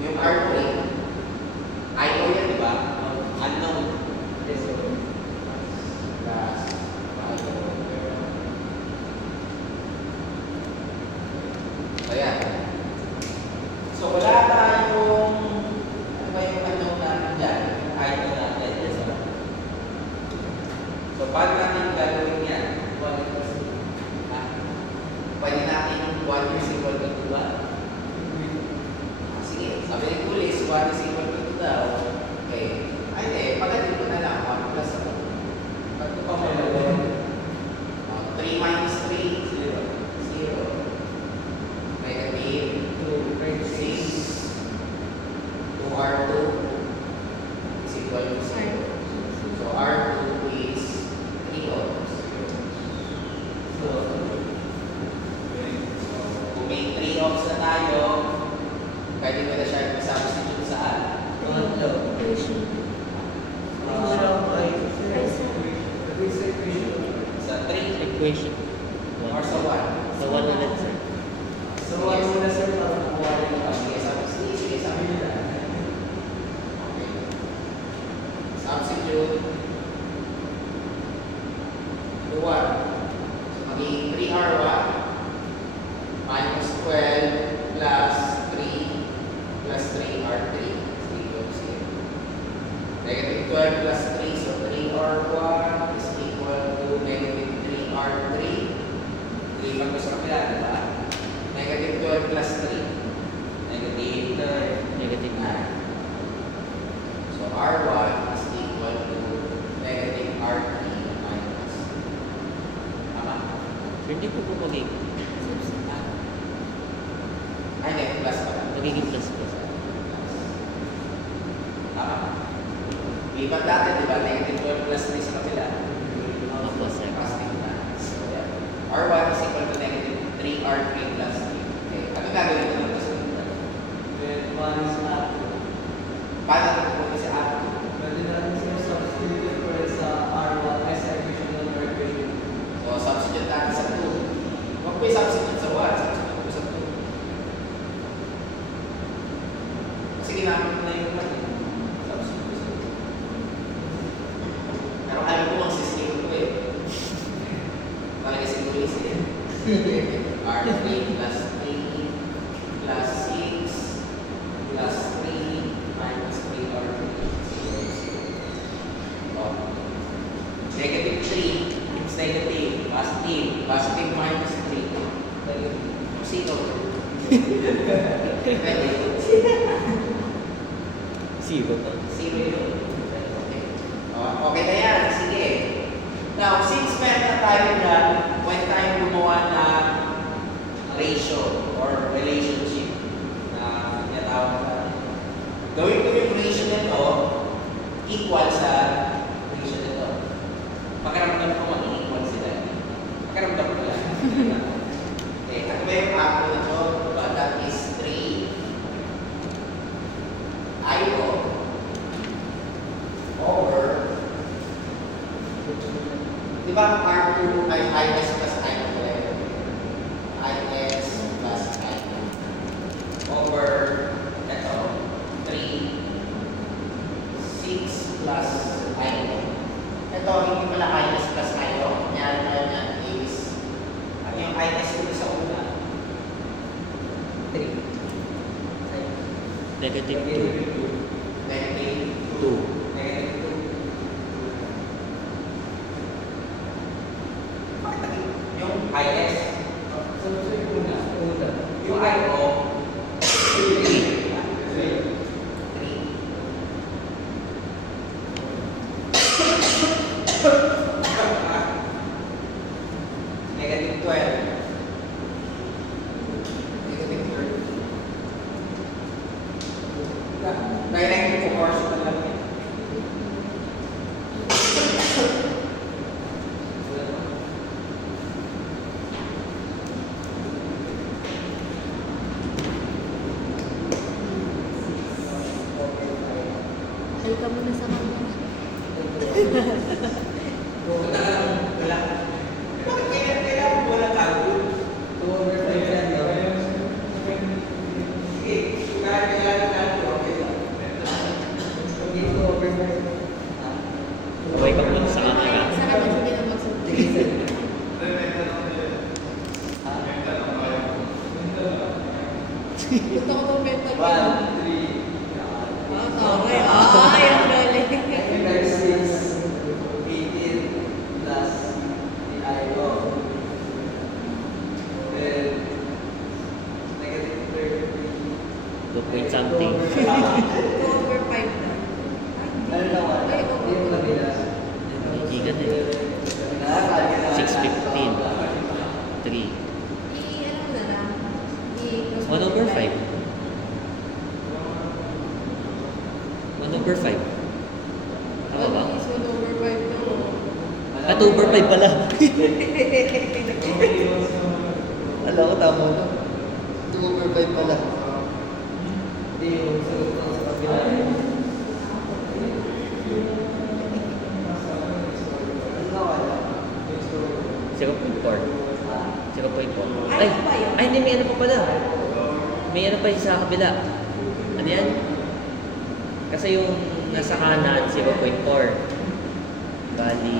Yung R3 I2 yan, di ba? Unknown. Yes, sir. Plus I2. Ayan. So, wala tayong ano ba yung unknown natin dyan? I2 natin. Yes, sir. So, paano natin gagawin yan? Pwede natin 1 is equal to 2 ba? Sige, sabi ni Kulis, 1 is equal to 2 daw. Okay. Ay, hindi. Pagdating ko na lang, 1 plus 2. Ba't ko pa malagon? 3 minus 3, 0. 0. Negative 6. 2R2 is equal to 0. So, R2 is 3 ohms. So, kung may 3 ohms na tayo, pwede mo na siya mag-substitute saan? Sa 3 Equation. or sa 1? Sa 1 ulit, sir. So, ano muna sir, para makuha rin yung Sige, sabi nila. Okay. Substitute. 2, 1. So, magiging 3R1 minus 12 plus 3 plus 3R3 is equal to 0. Negative 12 plus 3, so 3R1 is equal to negative 3R3. 3 pag gusto kapila, diba? Negative 12 plus 3. Negative 9. Negative 9. So R1 is equal to negative R3 minus. Tama? Sir, hindi ko po magiging. Ay, hindi. Plus pala. Magiging plus plus. Tama? Lipat natin, di ba? Negative 12 plus 3 sa kapila. Opo, sir. Plus 3 na. So, yeah. R1 is equal to negative R3 plus 3. Okay, ano gagawin natin sa ito? Then 1 is at 2. Paano ito po si R2? Pwede natin siya substitute for it sa R1 as equation number equation. So, substitute natin sa 2. Huwag po i-substitute sa 1, substitute po sa 2. Kasi ginamit ko na yung 1 eh. Substitute po sa 2. Pero alam ko ang system ko eh. Parang kasi Luis eh. R3 plus 3 plus 6 plus 3 minus 3R3. Oh. Negative 3. It's negative. Positive. Positive minus 3. Zero. Zero pa. Zero yun. Okay. Okay na yan. Sige. Now, since meron na tayo dyan, pwede tayong gumawa ng ratio or relationship na tinatawag natin. Gawin ko yung ratio nito equal sa ratio nito. Pakiramdam ko mag-equal sila. Pakiramdam ko yan. Okay, ano ba yung acto na ito? Diba? That is 3 IO over diba R2 ay IS plus IO IS plus IO over ito 3 6 plus IO ito hindi pala IS plus IO yan is yung IS ko sa una 3 Negative 2. negative 2. negative 2 yung IS So, yung una. yung IO 3 negative 12 negative 30 direct proportion na lang yan. Halika muna sa kanya. Wala. Bakit kailangan mo wala tago? 2 over 5 yan, no? Sige, kahit kailangan tago, okay lang. 2 over 5. Away ka muna sa camera. Sa kanya, sige na magsabi. Gusto ko itong mental ko. 1, 3. Okay. Ay, ang galing. 6, 18 plus the IO. Then, negative 30. 2 point something. 2 over 5 na. Ano na wala? Ay, Yung kabila. Gigan eh. 615. 3. Ano na lang? 1 over 5. 1 over 5. Tama ba? Is 1 over 5 na. At over 5 pala. Alam ko tama na. 2 over 5 pala. Hindi yung sa kabila. 0.4. 0.4. Ay, ano ba yun? Ay, hindi, may ano pa pala. May ano pa yung sa kabila. Ano yan? Kasi yung nasa kanan, 0.4. Bali.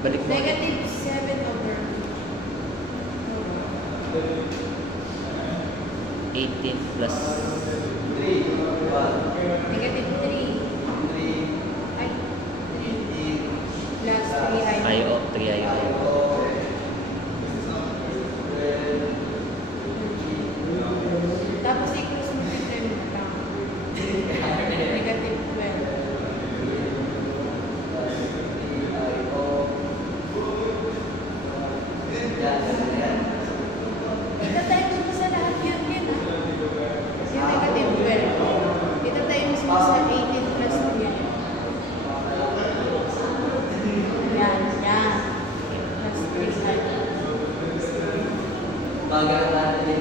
Balik mo. Negative 7 over 18 plus 3, 1, negative 3. 3, Ay, 3 plus 3 IO, 3 IO. Tapos i-cross mo yung term na lang. Negative 12. Ita-times mo sa lahat yun, yun ah. Yung negative 12. Ita-times mo sa 18. Bagal natin yung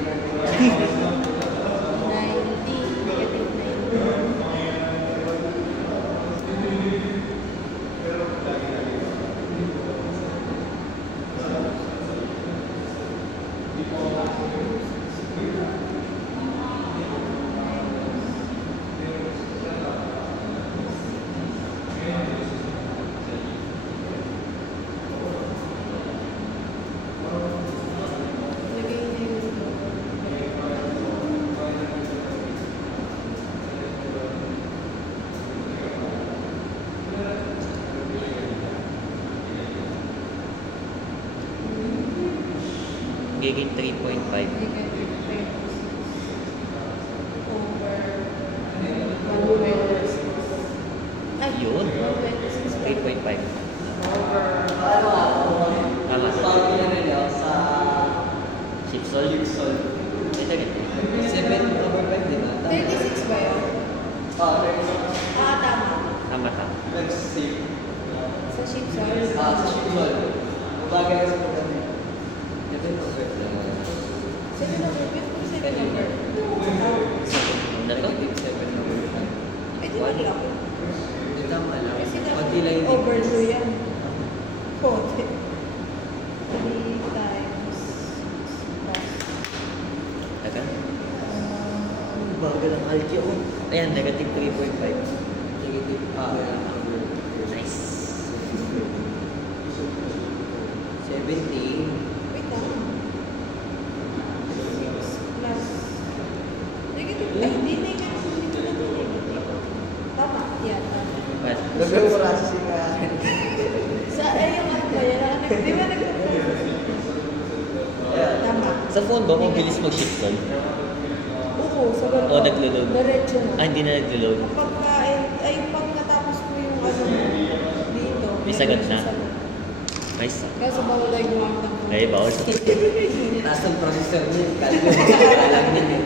90, negative 90. Lagay na yung Giging 3.5. negative 26 over 126. Ay, Yun. 126 3.5. over Tama. sabi na rin yun sa Chipsol. Gibson. Ito rin. 7/5, di ba? 36 ba yun? Ah, 36. Ah, tama. Tama tama. Nag-save. Sa sheet size. Ah, sa Gibson. Bagay na sa program niya. 7/5 lang. 7 over 5 7 over. Ano rin ko? 7/5. Eh, di ba lang? Hindi tama lang. Kasi Pati lang yung over 2 difference. yan. Kote. 3 times 6 plus. Teka. Bagal ang algae ako. Ayan, negative 3.5. Negative. Ah, yan. Nice. 17. Wait lang. 6 plus. Negative. Ay, hindi negative. Hindi ko na negative. Tama. Yan. Tama. What? Nag-oras ka. Sa ay yung ano ba yan? Di ba Tama. Sa phone ba, kung bilis mag-chipsol? Oo, sa ganun. O, naglo-load? Diretso na. Ah, hindi na nag-load. Kapag ay pag natapos mo yung ano dito. May sagot na. sagot. Nice. Kaso bawal ay gumamit ng phone. Ay, bawal. Taas ng processor niya. Alam niya eh.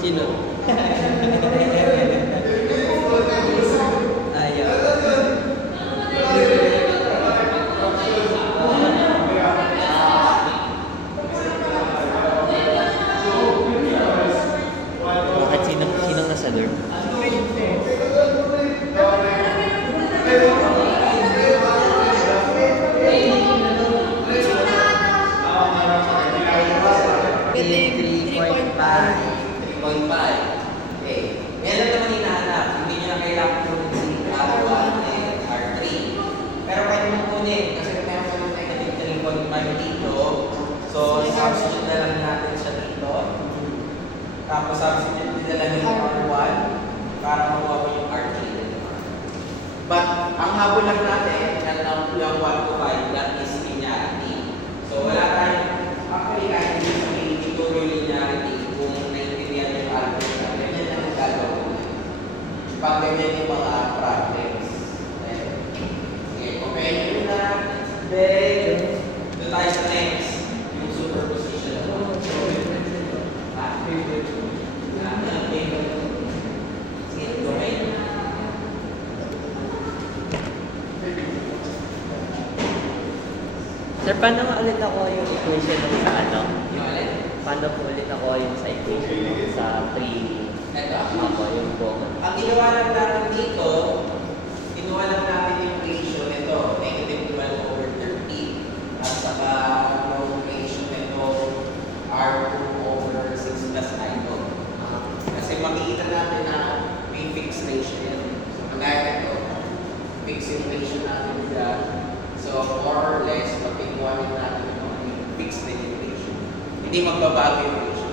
Sino? Ayaw. Bakit sinong nasa dorm? Negative 3.5. 3.5. Okay. Meron naman hinahanap. Hindi nyo na kailangan kunin si R1 and R3. Pero pwede mo kunin kasi meron ka ng negative 3.5 dito. So, substitute na lang natin siya dito. Tapos substitute din na lang yung R1 para makuha mo yung R3. But, ang habol lang natin, yung 1 to 5, that is linearity. So, wala tayong, actually, kahit hindi sabihin ituro linearity, kung naiintindihan yung algorithm na, ganyan lang ang gagawin mo. Pag ganyan yung mga problems. Okay, compare nyo na. Then, doon tayo sa next, yung superposition. Sige, okay. Sir, paano nga ulit ako yung equation ng sa ano? Yung alin? Paano po ulit ako yung sa equation ng sa 3? Ito. Ako yung common. Ang ginawa lang natin dito, kinuha lang natin yung ratio nito, negative 12 over 30, at saka yung ratio nito, R2 over 6 plus I2. Kasi makikita natin na may fixed ratio yan. So, kagaya nito, fixed yung ratio natin dyan. So, more or less, pag kinuha din natin yung fixed din yung ratio. Hindi magbabago yung ratio.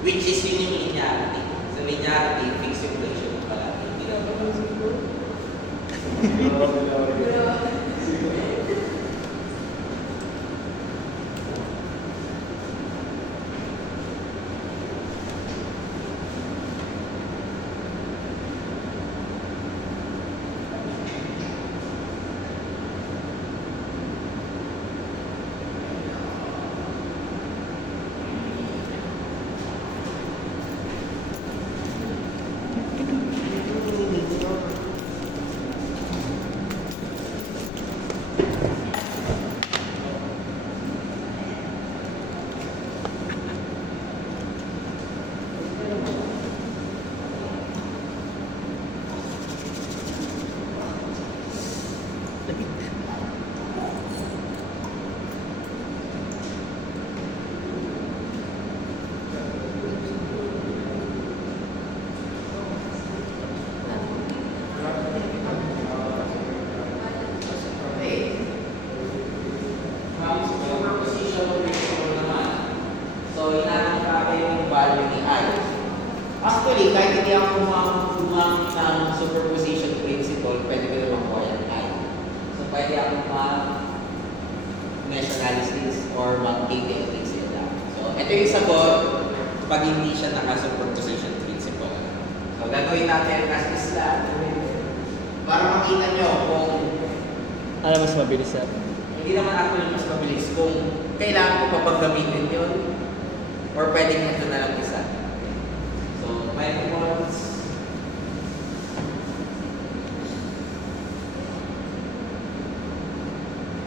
Which is yun yung linearity. Sa linearity, fixed yung ratio ng palagi. Hindi na ba Actually, kahit hindi ako gumamit ng superposition principle, pwede ko naman po yan kaya. So, pwede ako mag-mesh analysis or mag-KTL sila. So, ito yung sagot pag hindi siya naka-superposition principle. So, gagawin natin as isla para makita nyo kung Ano mas mabilis yan? hindi naman actually mas mabilis kung kailangan ko pa bang gamitin yun or pwedeng ito na lang isa. So, microvolts.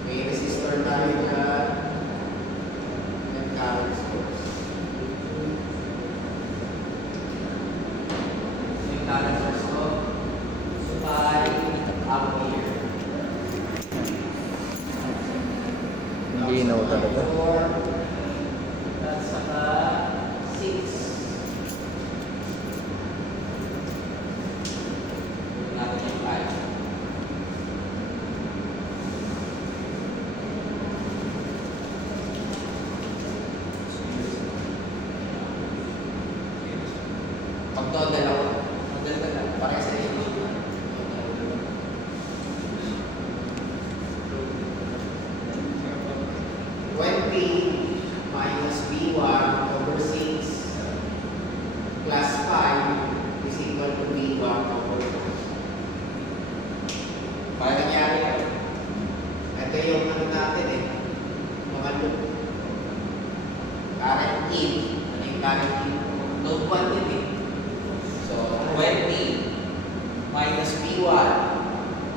May resistor tayo dyan. And current source. So, yung current source ko, supply ampere. Ginaw talaga. 4 at saka 6. Huwag natin yung 5. Pag to, dalawa. Magdala lang. Parang sa inyo. 20 minus V1 over 6 plus 5 is equal to V1 over 4. Paano nangyari yun? Ito yung ano natin mga loop. Current in. Ano yung current in? Load 1 din So, 20 minus V1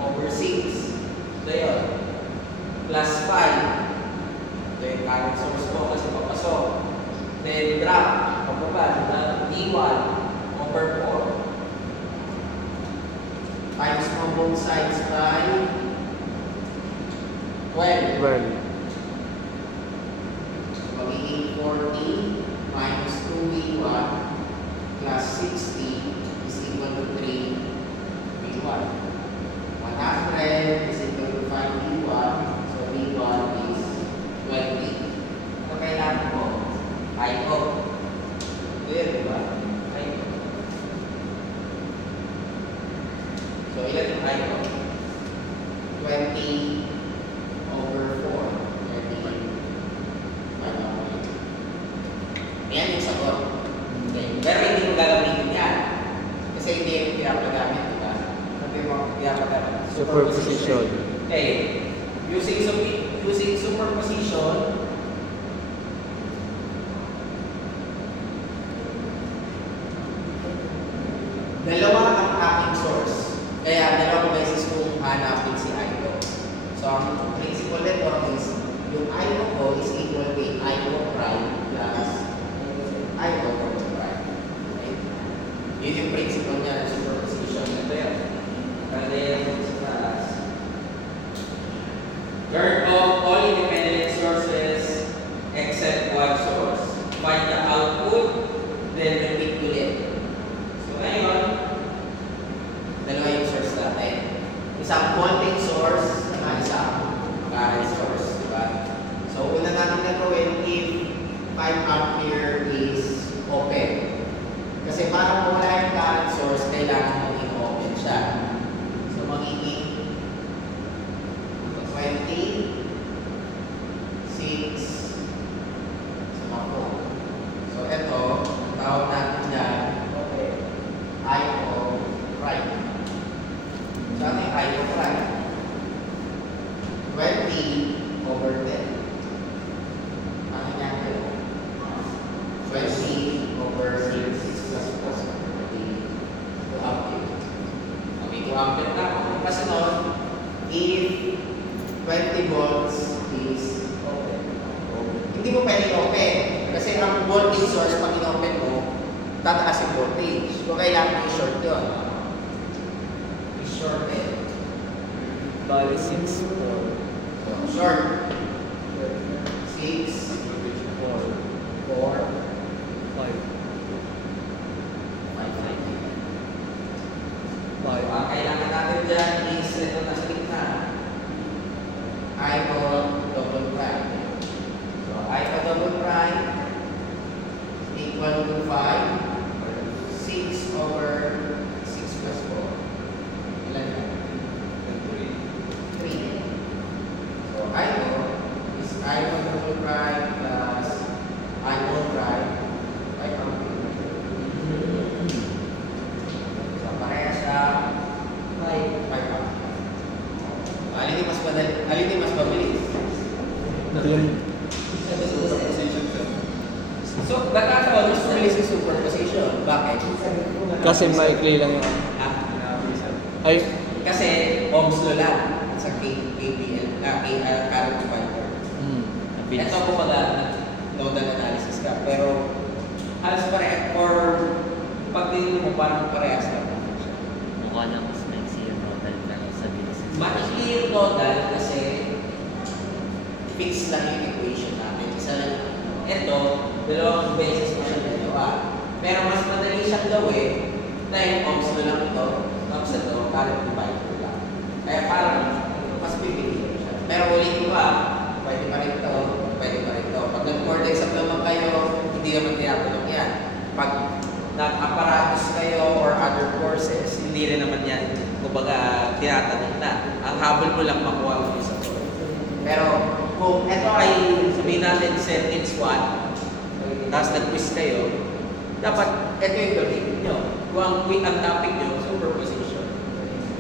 over 6. So, yun. Plus 5. Ito yung current source ko kasi papasok. Then drop, pababa na D1 over 4. Times mo both sides by 12. Magiging 40 minus 2V1 plus 60 is equal to 3V1. 100 is equal to 5V1. So V1 is 20. Ano kailangan mo? I-O. Clear, di ba? I-O. So, ilan yung I-O? 20 over 4. 30. Yan yung sagot. Okay. Pero hindi mo gagamitin yan. Kasi hindi yung pinapagamit, di ba? Sabi mo, pinapagamit. Superposition. Okay. Using superposition, dalawa ang aking source. Kaya dalawang beses kong hanapin si I.O. So, ang principle nito is yung I.O. ko is equal to I.O. prime plus I.O. prime. Okay? Yun yung principle niya ng superposition. Ito yun. Kaya yung sa taas. Turn off all independent sources except one source. Find the output, then repeat ulit. So, ngayon, dalawa yung source natin. Isang voltage source, at isang current source. Diba? So, una natin gagawin if 5 ampere is open. Kasi para mawala yung current source, kailangan maging open siya. So, magiging 20, 6, saka 4. So, ito, tawag natin dyan, I.O. prime. So, ano yung I.O. prime? 20 over 10. Ano niya ito? 20 over 6 plus 4. 2 ampere. Okay, 2 ampere na ako. Kasi noon, if 20 volts is open. Hindi mo pwede open. Kasi ang voltage source, pag in-open mo, tataas yung voltage. So, kailangan i-short yun. I-short it. Bali 6, 4. So, short. 6, 4, 4, 5, 5. 5. Ang kailangan natin dyan is ito na sa gitna. I.O. double prime. So, I.O. double prime equal to 5, 6, bakit? Kasi maikli lang yung... Ha? Ay, Kasi ohms law lang sa KPL, current fiber. Mabilis. Ito kumbaga, nodal analysis ka, pero halos pareha, or pag din mo parang parehas ka. Mukha lang mas maiksi yung nodal pero sa bilis. Maikli yung nodal kasi fix lang yung equation natin. Isa lang, ito, dalawang beses mo siya ginawa. Pero mas madali siyang gawin dahil ohms na lang ito, tapos ito, current divider lang. Kaya parang mas pipili siya. Pero ulit ko pwede pa rin ito, pwede pa rin ito. Pag nag-board exam naman kayo, hindi naman tinatulong yan. Pag nag-apparatus kayo or other courses, hindi rin naman yan, kumbaga, tinatanong na. Ang habol mo lang makuha mo yung sa board. Pero kung ito ay sabihin natin sentence 1, tapos nag-quiz kayo, dapat ito yung gawin nyo. Kung ang topic nyo, superposition.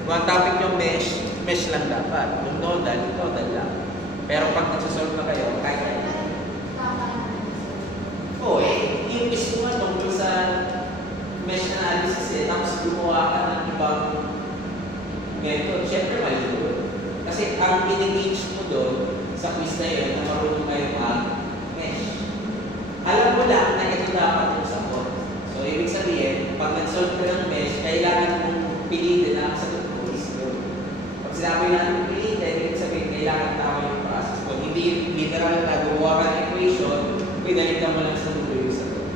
Kung ang topic nyo mesh lang dapat. Kung nodal, nodal lang. Pero pag nagsasolve na kayo, kahit oo yung gusto mo tungkol sa mesh analysis tapos gumawa ka ng ibang method, syempre mali doon. Kasi ang in-engage mo doon sa quiz na yun, na marunong kayo mag-mesh. Alam mo lang na ito dapat yung sagot. So, ibig sabihin, pag nag-solve ka ng mesh, kailangan mong pilitin na ang sagot mo is yun. Pag sinabi natin pilitin, ibig sabihin, kailangan tama yung process mo. Hindi literal na gumawa ka ng equation, pinalitan mo lang sa mundo yung sagot.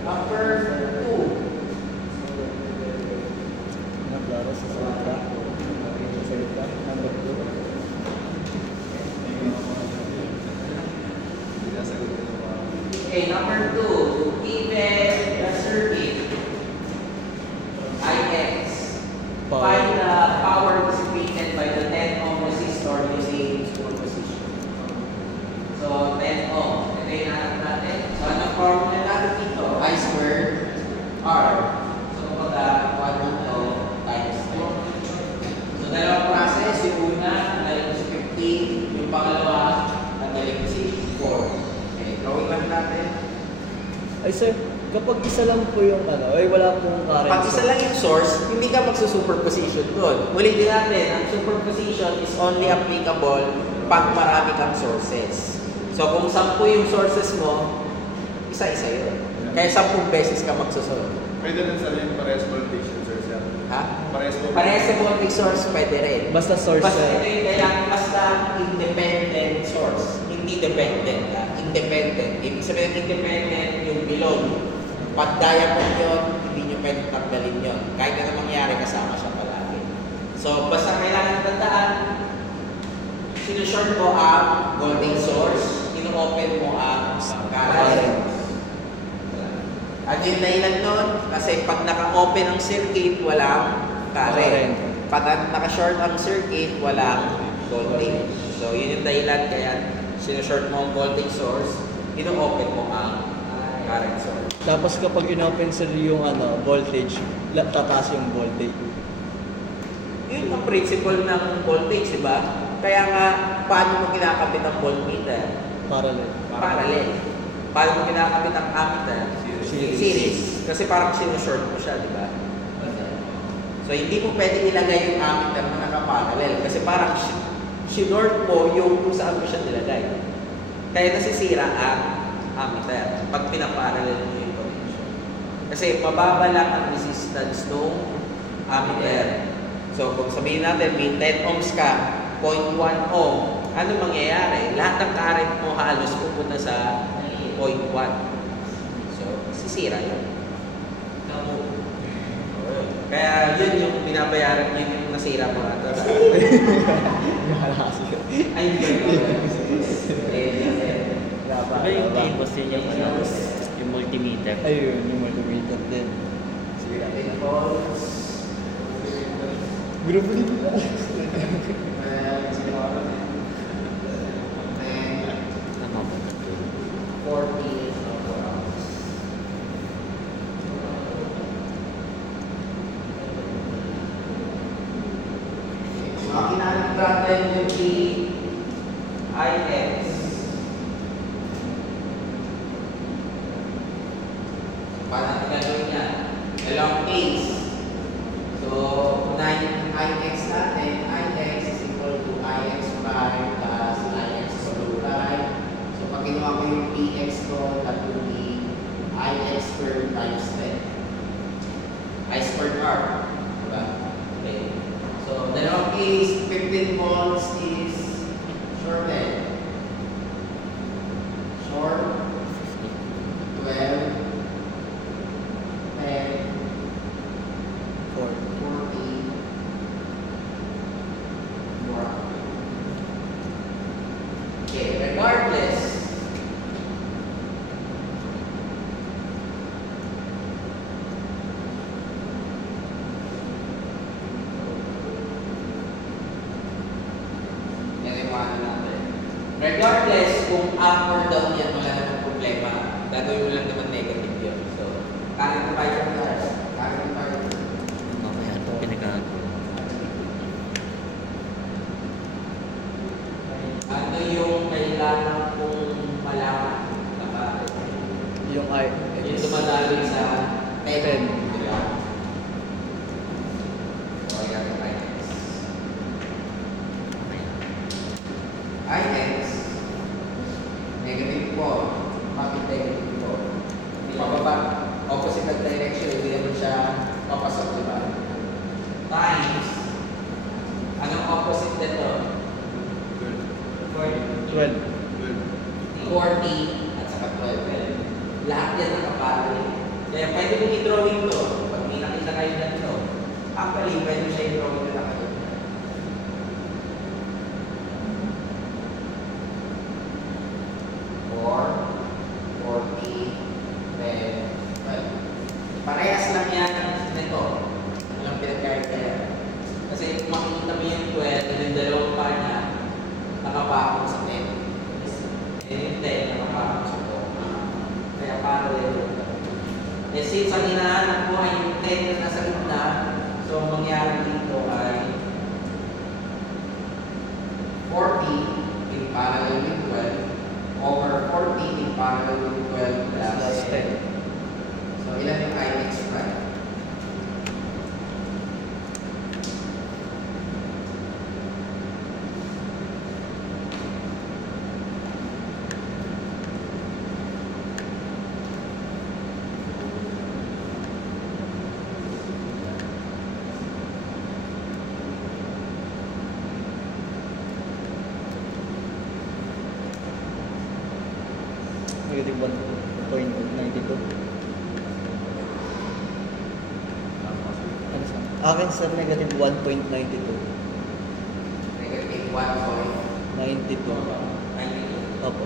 Number 2. naglaro sa salita. Sa salita, number 2. Okay, number 2. Given the circuit IX, find the power dissipated by the 10 ohm resistor using superposition. So, 10 ohm. Ito yung natin natin. So, anong formula natin dito? I squared R. So, kumbaga, 1 ohm times 10. So, dalawang process. Yung una, nagaling ko si 15. Yung pangalawa, nagaling ko si 4. Okay, drawing lang natin. Ay sir, kapag isa lang po yung ay wala pong current. Pag isa lang yung source, hindi ka magsusuperposition doon. Ulit din natin, ang superposition is only applicable pag marami kang sources. So kung 10 yung sources mo, isa-isa yun. Kaya 10 beses ka magsusunod. Pwede rin sa yung parehas voltage yun, sir, sir. Ha? Parehas voltage. Parehas sa voltage source, pwede rin. Basta source Basta na. ito yung kailangan, basta independent source. Hindi dependent. Independent. Ibig sabihin ng independent yung below. Pag diamond yun, hindi nyo pwede tanggalin yun. Kahit na mangyari, kasama siya palagi. So, basta kailangan tandaan, sinusort mo ang voltage source, ino-open mo ang current. At yung dahilan nun, kasi pag naka-open ang circuit, walang current. Pag naka-short ang circuit, walang voltage. So, yun yung dahilan, kaya sinusort mo ang voltage source, ino-open mo ang current source. Tapos kapag inopen sir yung voltage, tataas yung voltage. Yun ang principle ng voltage, di ba? Kaya nga, paano mo kinakabit ang voltmeter? Parallel. Parallel. Paano mo kinakabit ang ammeter? Series. Kasi parang sinusort mo siya, di ba? So, hindi mo pwede ilagay yung ammeter na nakaparallel. Kasi parang sinort mo yung kung saan mo siya nilagay. Kaya nasisira ang ammeter pag pinaparallel mo yung connection. Kasi mababa lang ang resistance ng ammeter. So, kung sabihin natin, may 10 ohms ka, 0.1 ohm, ano mangyayari? Lahat ng current mo halos pupunta sa 0.1. So, sisira yun. Kaya yun yung binabayaran, yun yung nasira mo ata. Ay, Diba yung tapos yun yung multimeter? Ayun, yung multimeter din. Group din nila. Tama ba ito? 40. Makinanong natin yung GIX. Para Dalawang case. So, 9ix natin, ix is equal to ix prime plus ix whole prime. So, pag ginawa ko yung px ko, that will be ix squared times 10. I squared r. Diba? Okay. So, dalawang case, 15 volts is shorted. Short, 12, 10, 40, more. Okay, regardless, regardless kung up or down yan, wala namang problema. Gagawin mo lang naman negative yun. So, current divider class. Current divider. Mamaya ito pinag-aagawa. Ano yung kailangan kong malaman? Kapag Yung I. yung dumadali sa 10. Diba? So, yan yung items. Items. Negative po. Bakit negative po? Pababa. Opposite ng direction. Hindi naman siya papasok, di ba? Times. Anong opposite nito? 12. 40 at saka 12. Lahat yan nakaparallel. Kaya pwede mong i-drawing to. Pag may nakita kayo na ito, actually, pwede siya i-drawing na kayo. Parehas lang yan nito. Walang pinag-kaya. Kasi kung makikita mo yung 12, and yung dalawang pa na nakapakong sa 10. And yung 10 nakapakong sa 2. Kaya parallel. Eh since ang hinahanap mo ay yung 10 na nasa gitna, so ang mangyari dito ay 40 in parallel with 12 over 40 in parallel with 12 plus 10. So, ilan yung ix prime? Negative 1.92. Akin sir, negative 1.92. Negative 1.92. 92. Opo.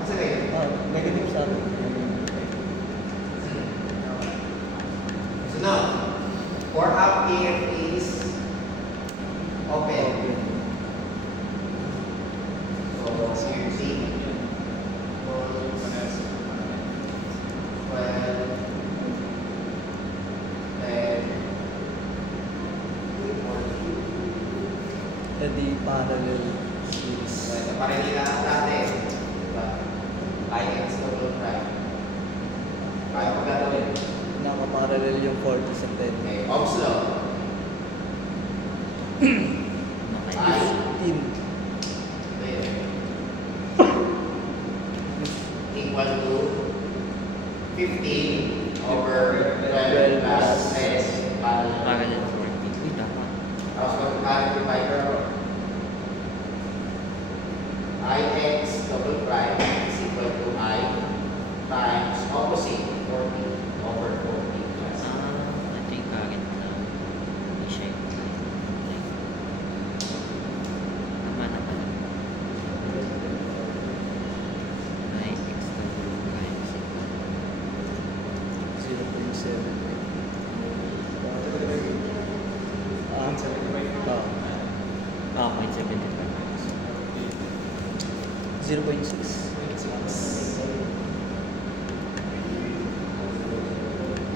Kasi negative. Negative sa akin. So now, for up here is open. So, you see, 12, Di parallel series. so, parehas natin. Diba? Ix double prime. Kaya ko gagawin. Nakaparallel yung 40 sa 10. Okay, Ohm's law. I 15. equal to 15 over 12 plus 10 parallel. Parallel 40. Uy, tama. Tapos mag-current divider, ix double prime is equal to I times opposite 40 over 40 plus. Ito yung current na hindi siya yung tama na pala. Ix double prime is equal. 0.7. Ah, 0.75. 0.6.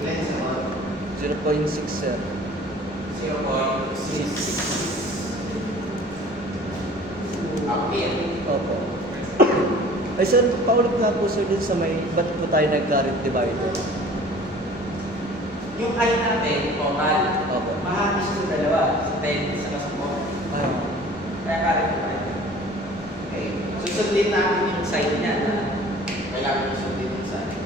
Ilan yung sagot? 0.6 sir. 0.6 ampere. Opo. Ay sir, paulit nga po sir din sa may, ba't po tayo nag-current divider? Yung I natin, total, Opo. mahati siya sa dalawa, sa 10 sa kasumot. Kaya kaya ko tayo. Okay. So, sundin natin yung side niya na kailangan yung sundin yung side.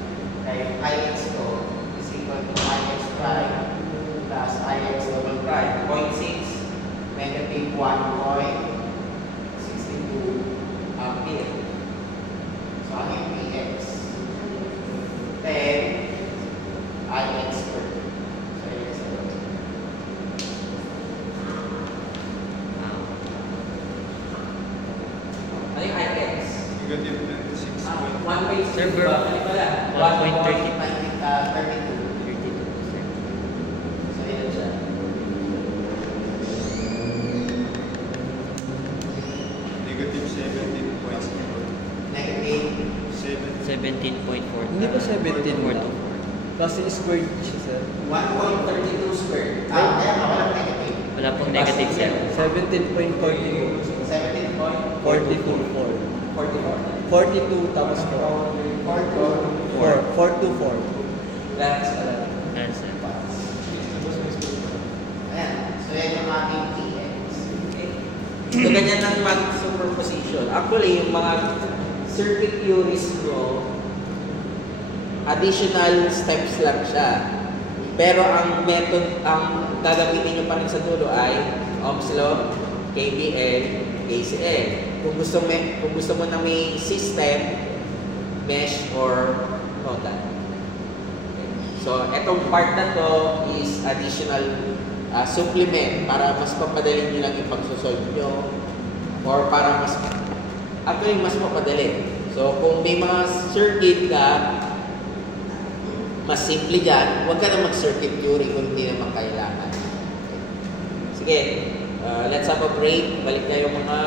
Kaya yung IX ko is equal to IX prime plus IX double prime. 0.6 negative 1.62 ampere. So, ano yung PX? 10 IX squared. So, yun sa ano yung IX? Negative 26. 1.6 Sir, bro. Ano pala? 1.32. 1.32. 32%. So, yun siya. Negative 17.0. Negative 17.4. Hindi pa 17 4 lang. to 4. Kasi squared siya, sir. 1.32 squared. Kaya nga walang negative. Wala pong negative, sir. 17.42. 17.42. 42 tapos 4. 424. That's pala. Yan, sir. Ayan. So, yan yung ating TX. Okay. So, ganyan ang mag-superposition. Actually, yung mga circuit theories nyo, additional steps lang siya. Pero ang method, ang gagamitin nyo pa rin sa dulo ay Ohm's Law, KVL, KCL. Kung gusto mo na may system, mesh, or nodal. Okay. So, etong part na to is additional supplement para mas papadali nyo lang yung pagsosolve nyo or para mas actually mas papadali. So, kung may mga circuit ka, mas simple dyan, huwag ka na mag-circuit theory kung hindi naman kailangan. Okay. Sige, let's have a break. Balik na yung mga